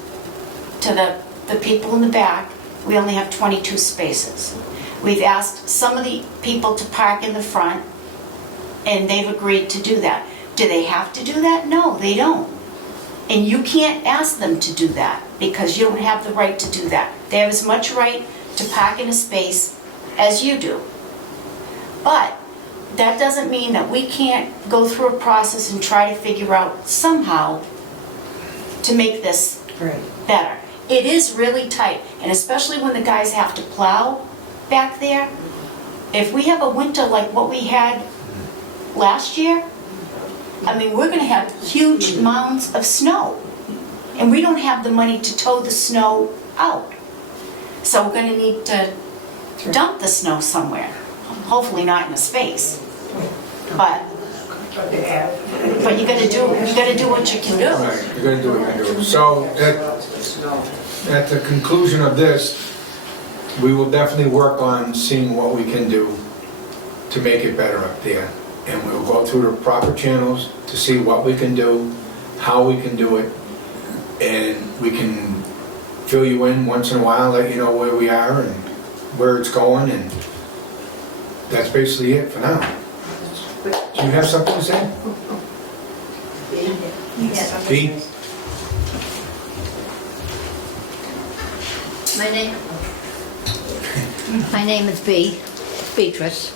to the people in the back. We only have 22 spaces. We've asked some of the people to park in the front, and they've agreed to do that. Do they have to do that? No, they don't. And you can't ask them to do that, because you don't have the right to do that. They have as much right to park in a space as you do. But that doesn't mean that we can't go through a process and try to figure out somehow to make this Right. better. It is really tight, and especially when the guys have to plow back there. If we have a winter like what we had last year, we're gonna have huge mounds of snow, and we don't have the money to tow the snow out. So we're gonna need to dump the snow somewhere, hopefully not in a space. But you gotta do what you can do. Right, you're gonna do what you're gonna do. So, at the conclusion of this, we will definitely work on seeing what we can do to make it better up there. And we'll go through the proper channels to see what we can do, how we can do it, and we can fill you in once in a while, let you know where we are and where it's going, and that's basically it for now. Do you have something to say? Pete? My name is Beatrice,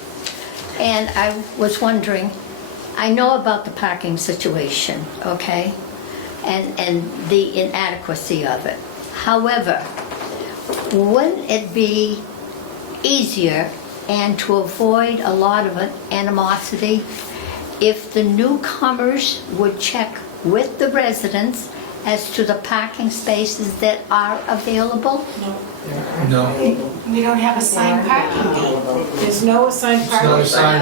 and I was wondering, I know about the parking situation, okay? And the inadequacy of it. However, wouldn't it be easier and to avoid a lot of animosity if the newcomers would check with the residents as to the parking spaces that are available? No. We don't have assigned parking gate. There's no assigned It's not parking. a sign.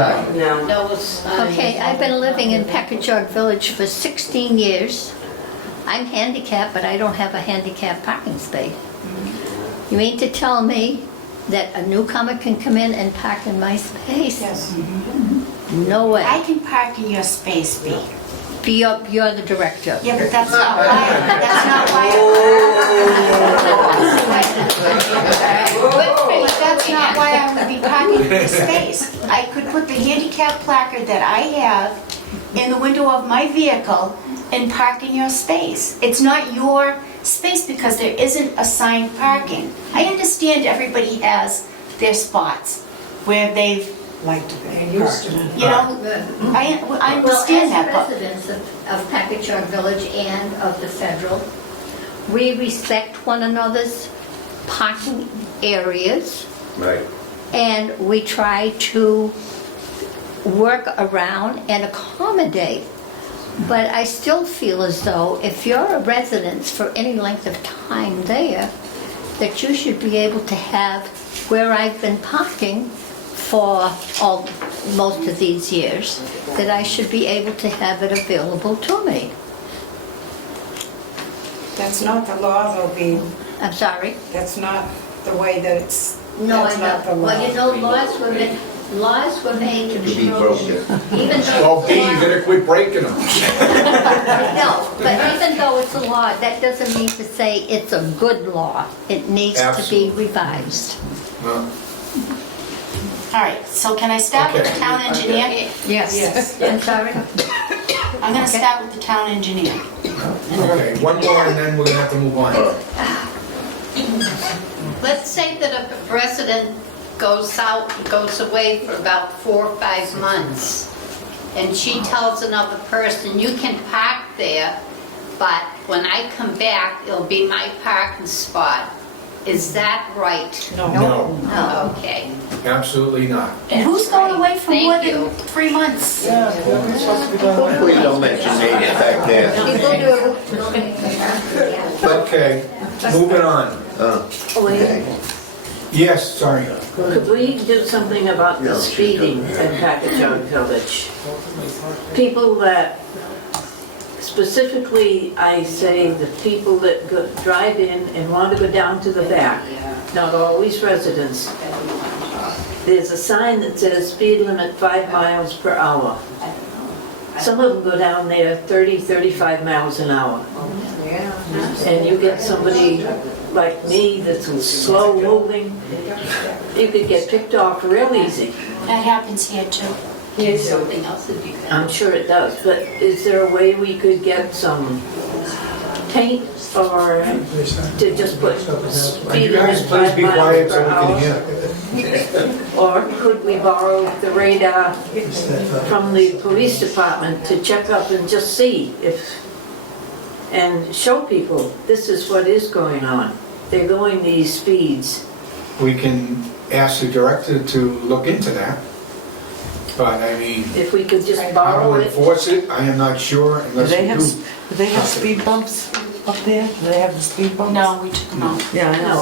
No. Okay, I've been living in Packagug Village for 16 years. I'm handicapped, but I don't have a handicapped parking space. You mean to tell me that a newcomer can come in and park in my space? Yes. No way. I can park in your space, B. You're the director. Yeah, but that's not why, But that's not why I would be parking in the space. I could put the handicap placard that I have in the window of my vehicle and park in your space. It's not your space because there isn't assigned parking. I understand everybody has their spots where they've like to be. You know, I understand that, Well, as but residents of Packagug Village and of the Federal, we respect one another's parking areas, Right. and we try to work around and accommodate. But I still feel as though if you're a resident for any length of time there, that you should be able to have where I've been parking for most of these years, that I should be able to have it available to me. That's not the law though, Bea. I'm sorry? That's not the way that it's, No, that's I not the know. law. Well, you know, laws were made to To be be broken. broken. Even though Well, it's a B, you law- gotta quit breaking them. No, but even though it's a law, that doesn't mean to say it's a good law. It needs to be Absolutely. revised. Well, all right, so can I start with the Okay. town engineer? Yes. I'm sorry? I'm gonna start with the town engineer. Okay, one more and then we're gonna have to move on. Let's say that a resident goes away for about 4 or 5 months, and she tells another person, you can park there, but when I come back, it'll be my parking spot. Is that right? No, No. Okay. absolutely not. And who's going away for more Thank than you. 3 months? Hopefully you don't mention names back there. People do. Okay, moving on. Okay. Yes, sorry. Could we do something about the No, speeding at Packagug Village? People that, specifically, I say the people that drive in and want to go down to the back, not always residents. There's a sign that says speed limit 5 miles per hour. Some of them go down there 30, 35 miles an hour. And you get somebody like me that's slow moving, you could get picked off real easy. That happens here too. Something else would be better. I'm sure it does, but is there a way we could get some paint or to just put speed You guys limit please 5 be miles quiet so per we hour? can hear. Or could we borrow the radar from the police department to check up and just see if, and show people, this is what is going on. They're going these speeds. We can ask the director to look into that. But I mean, If we could just how borrow to it. enforce it, I am not sure Do unless they we have, do. do they have speed bumps up there? Do they have the speed bumps? No, we took them out. Yeah, I know,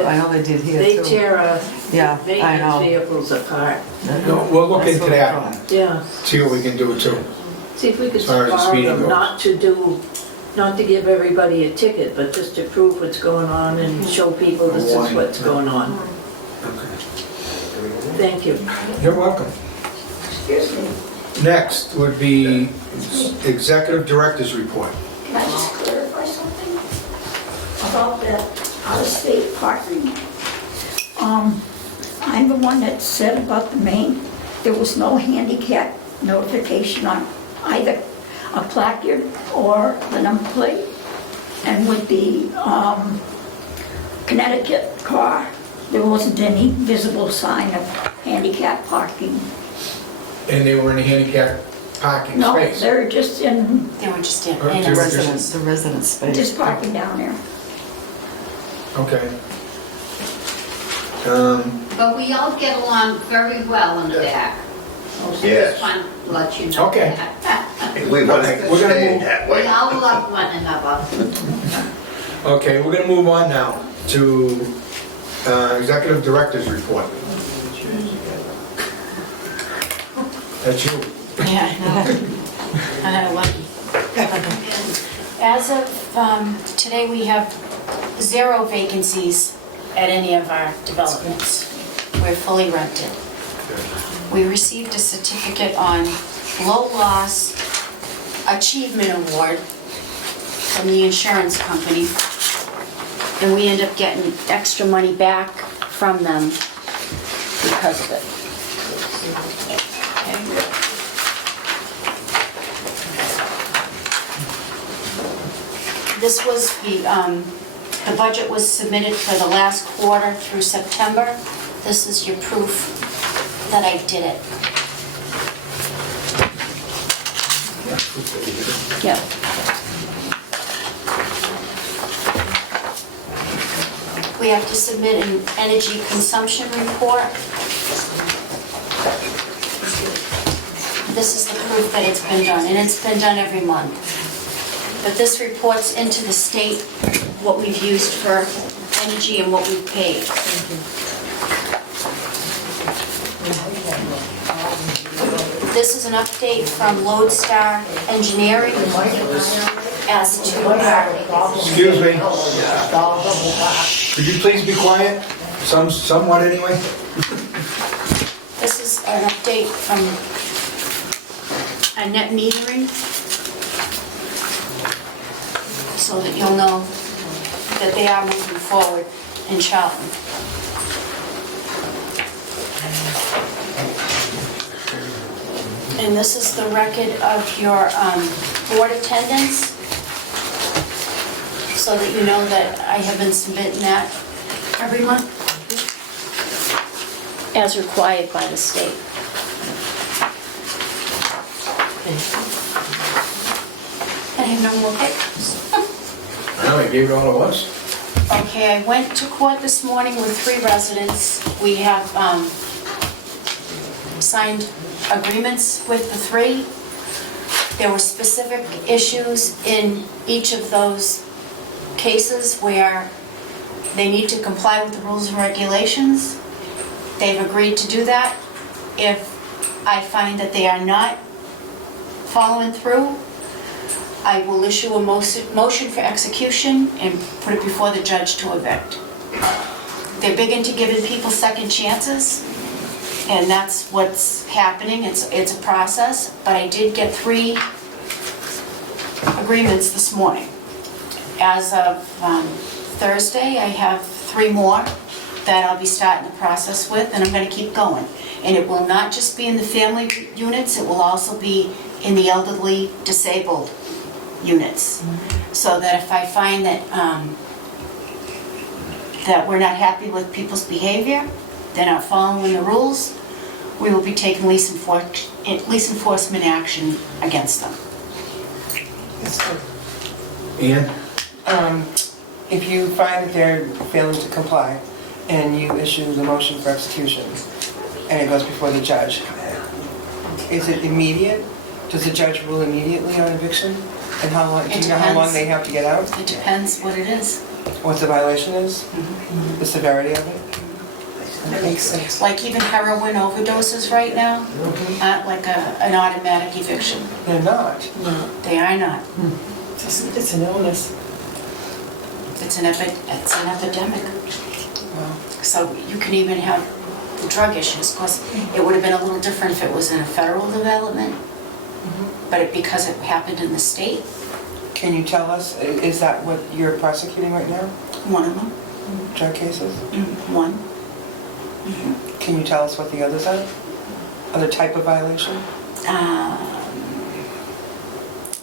No, I know they did here They too. tear Yeah, I maintenance know. vehicles apart. No, we'll look That's into what I that, thought. and Yeah, see what we can do too. see if we could As far as the borrow speeding them, goes. not to give everybody a ticket, but just to prove what's going on and show people this is Warning. what's going on. Okay. Thank you. You're welcome. Next would be Executive Director's Report. Can I just clarify something about that out-of-state parking? I'm the one that said about the main, there was no handicap notification on either a placard or the number plate. And with the Connecticut car, there wasn't any visible sign of handicap parking. And they were in a handicapped parking No, space. they're just in, They were just in. Or in two a- residents. The resident space. just parking down there. Okay. But we all get along very well in the back. I Yes. just want to let you know Okay. that. We want to We're gonna stay move- that We way. all love one another. Okay, we're gonna move on now to Executive Director's Report. That's you. Yeah, I know. I know, lucky. As of today, we have 0 vacancies at any of our developments. We're fully rented. We received a certificate on low loss achievement award from the insurance company, and we end up getting extra money back from them because of it. This was the budget was submitted for the last quarter through September. This is your proof that I did it. Yeah. We have to submit an energy consumption report. This is the proof that it's been done, and it's been done every month. But this reports into the state what we've used for energy and what we've paid. This is an update from Lodestar Engineering as to our... Excuse me. Could you please be quiet? Somewhat anyway? This is an update from a net metering, so that you'll know that they are moving forward in Charlton. And this is the record of your board attendance, so that you know that I have been submitting that every month, as required by the state. I have no more papers. I know, I gave it all at once. Okay, I went to court this morning with 3 residents. We have signed agreements with the 3. There were specific issues in each of those cases where they need to comply with the rules and regulations. They've agreed to do that. If I find that they are not following through, I will issue a motion for execution and put it before the judge to evict. They're big into giving people second chances, and that's what's happening. It's a process, but I did get 3 agreements this morning. As of Thursday, I have 3 more that I'll be starting the process with, and I'm going to keep going. And it will not just be in the family units, it will also be in the elderly disabled units. So that if I find that that we're not happy with people's behavior, they're not following the rules, we will be taking lease enforcement action against them. Ian? If you find that they're failing to comply and you issue the motion for execution and it goes before the judge, is it immediate? Does the judge rule immediately on eviction? And how long, do you know how long they have to get out? It depends what it is. What the violation is? The severity of it? That makes sense. Like even heroin overdoses right now, aren't like an automatic eviction. They're not. They are not. It's an illness. It's an epidemic. Wow. So you can even have the drug issues. Of course, it would have been a little different if it was in a federal development, but because it happened in the state, Can you tell us, is that what you're prosecuting right now? one of them, Drug cases? one. Can you tell us what the others are? Other type of violation?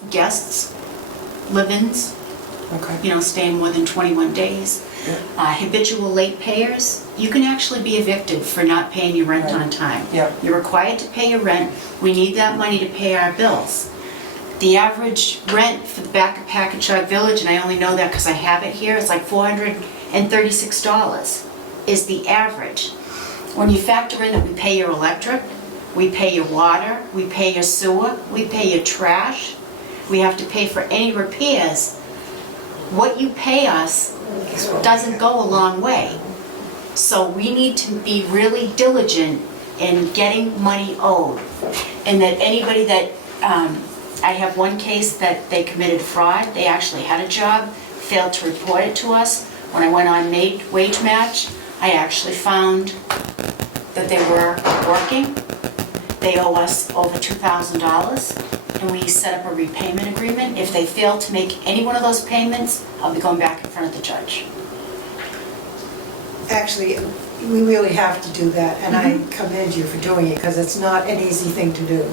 Guests, live-ins, Okay. staying more than 21 days. Yeah. Habitual late payers, you can actually be evicted for not paying your rent on time. Yeah. You're required to pay your rent. We need that money to pay our bills. The average rent for the back of Packagug Village, and I only know that because I have it here, it's like $436 is the average. When you factor in that we pay your electric, we pay your water, we pay your sewer, we pay your trash, we have to pay for any repairs, what you pay us doesn't go a long way. So we need to be really diligent in getting money owed. And that anybody that, I have one case that they committed fraud. They actually had a job, failed to report it to us. When I went on wage match, I actually found that they were working. They owe us over $2,000, and we set up a repayment agreement. If they fail to make any one of those payments, I'll be going back in front of the judge. Actually, we really have to do that, and I commend you for doing it, because it's not an easy thing to do.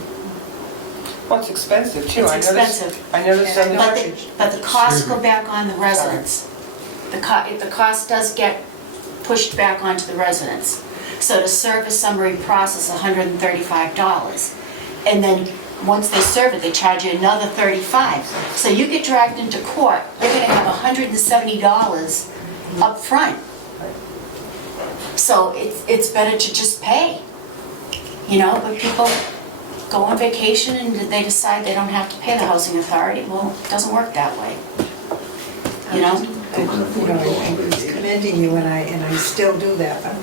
Well, it's expensive too. It's I noticed- expensive. I noticed on the... But the costs go back on the residents. The cost does get pushed back onto the residents. So to serve a summary process, $135. And then, once they serve it, they charge you another $35. So you get dragged into court, they're gonna have $170 up front. So it's better to just pay, you know, but people go on vacation and they decide they don't have to pay the housing authority. Well, it doesn't work that way, you know? I'm commending you, and I still do that, but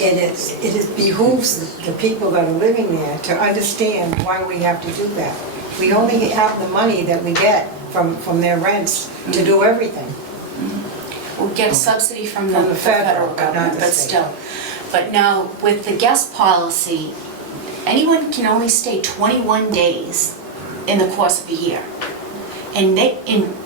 it behooves the people that are living there to understand why we have to do that. We only have the money that we get from their rents to do everything. We get a subsidy from the From the federal, federal government, not the but state. still. But now, with the guest policy, anyone can only stay 21 days in the course of a year. And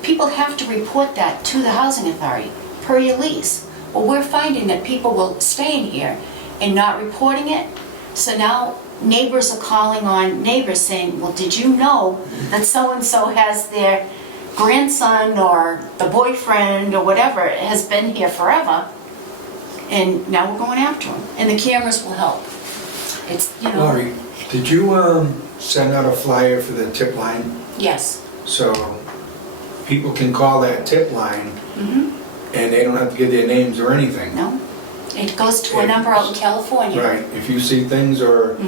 people have to report that to the housing authority per your lease. Well, we're finding that people will stay in here and not reporting it. So now neighbors are calling on neighbors saying, well, did you know that so-and-so has their grandson or the boyfriend or whatever has been here forever? And now we're going after them. And the cameras will help. It's, you know. Laurie, did you send out a flyer for the tip line? Yes. So people can call that tip line and they don't have to give their names or anything. No. It goes to a number out in California. Right, if you see things or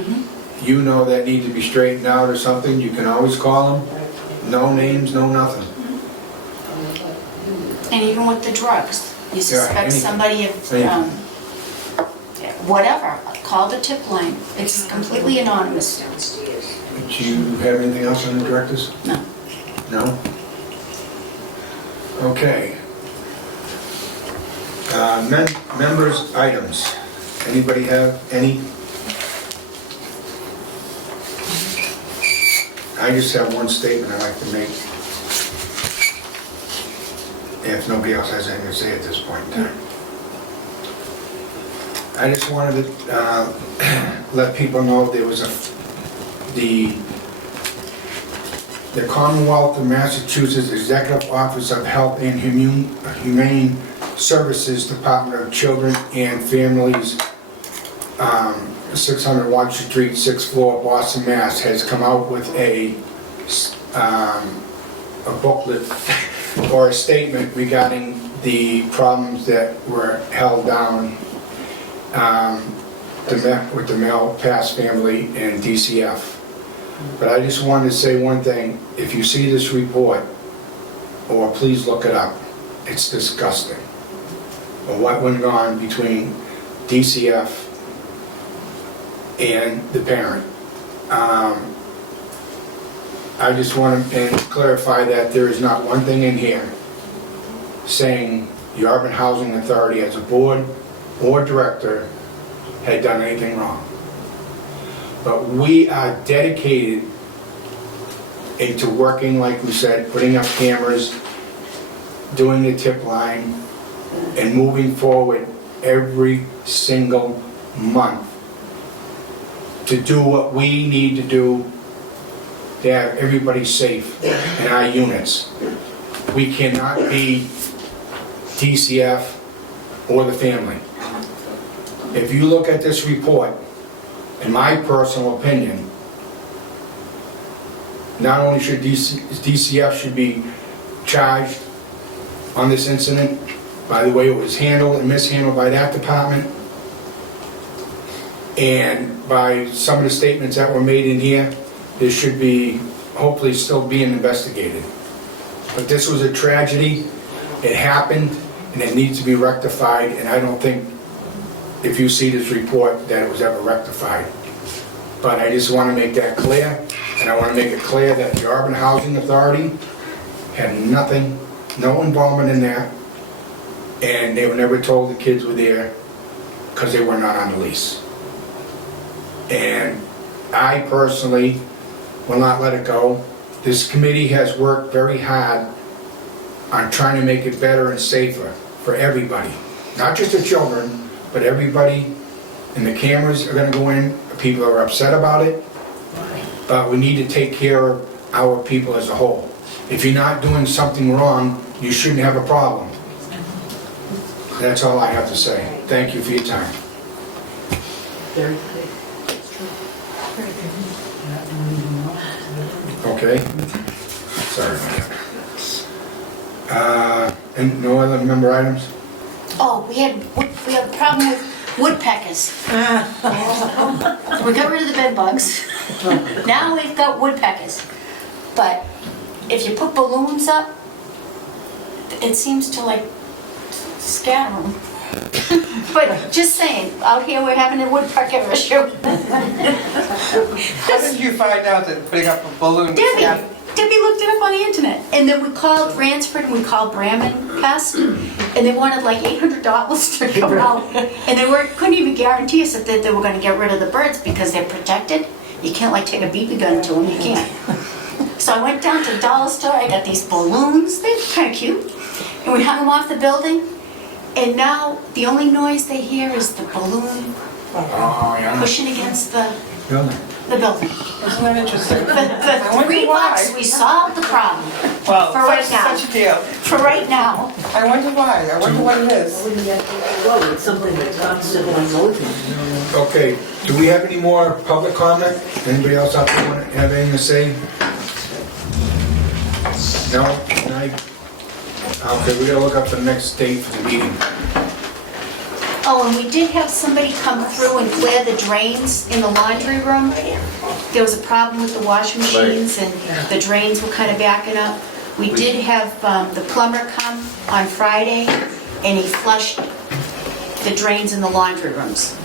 you know that need to be straightened out or something, you can always call them. No names, no nothing. And even with the drugs, you suspect anything. somebody of, whatever, call the tip line. It's completely anonymous. Do you have anything else on the directors? No. No? Okay. Members' items. Anybody have any? I just have one statement I'd like to make. If nobody else has anything to say at this point in time. I just wanted to let people know there was the Commonwealth of Massachusetts Executive Office of Health and Humane Services, Department of Children and Families, 600 Washington Street, 6th floor, Boston, Mass, has come out with a booklet or a statement regarding the problems that were held down with the Mel Pass family and DCF. But I just wanted to say one thing. If you see this report, or please look it up, it's disgusting. Or what went on between DCF and the parent. I just want to clarify that there is not one thing in here saying the Auburn Housing Authority as a board or director had done anything wrong. But we are dedicated into working, like we said, putting up cameras, doing the tip line, and moving forward every single month to do what we need to do to have everybody safe in our units. We cannot be DCF or the family. If you look at this report, in my personal opinion, not only should DCF should be charged on this incident, by the way it was handled and mishandled by that department, and by some of the statements that were made in here, this should be hopefully still being investigated. But this was a tragedy, it happened, and it needs to be rectified, and I don't think, if you see this report, that it was ever rectified. But I just want to make that clear, and I want to make it clear that the Auburn Housing Authority had nothing, no involvement in that, and they were never told the kids were there because they were not on the lease. And I personally will not let it go. This committee has worked very hard on trying to make it better and safer for everybody. Not just the children, but everybody. And the cameras are gonna go in. People are upset about it. But we need to take care of our people as a whole. If you're not doing something wrong, you shouldn't have a problem. That's all I have to say. Thank you for your time. Okay. Sorry. And no other member items? Oh, we had a problem with woodpeckers. We got rid of the bed bugs. Now we've got woodpeckers. But if you put balloons up, it seems to like scatter them. But just saying, out here we're having a woodpecker issue. How did you find out that putting up a balloon? Debbie looked it up on the internet. And then we called Ransford and we called Bramman Pest, and they wanted like $800 to come out. And they couldn't even guarantee us that they were gonna get rid of the birds because they're protected. You can't like take a BB gun to them, you can't. So I went down to the dollar store, I got these balloons, they're kinda cute. And we hung them off the building, and now the only noise they hear is the balloon Oh, yeah. pushing against the Building. building. Isn't that interesting? For I wonder $3, why. we solved the problem. Well, For right now. such a deal. For right now. I wonder why, I wonder what it is. Well, it's something that's constantly moving. Okay, do we have any more public comment? Anybody else out there want to have anything to say? No? Okay, we gotta look up the next date for the meeting. Oh, and we did have somebody come through and clear the drains in the laundry room. There was a problem with the washing machines and the drains were kind of backing up. We did have the plumber come on Friday and he flushed the drains in the laundry rooms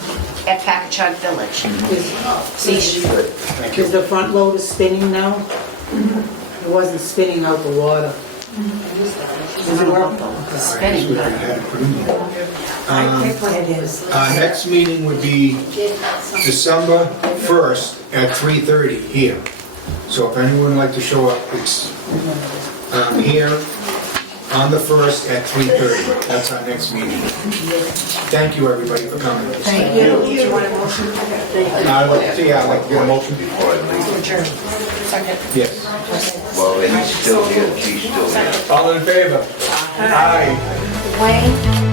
at Packagug Village. Thank you. Is the front loader spinning now? It wasn't spinning out the water. Does it work? I guess we already had it put in there. Next meeting would be December 1st at 3:30 here. So if anyone would like to show up, it's here on the 1st at 3:30. That's our next meeting. Thank you, everybody, for coming. Thank you. Do you want a motion? I'd like to get a motion. Before I leave. Second. Yes. Well, he's still here, she's still here. All in favor? Aye. Wayne?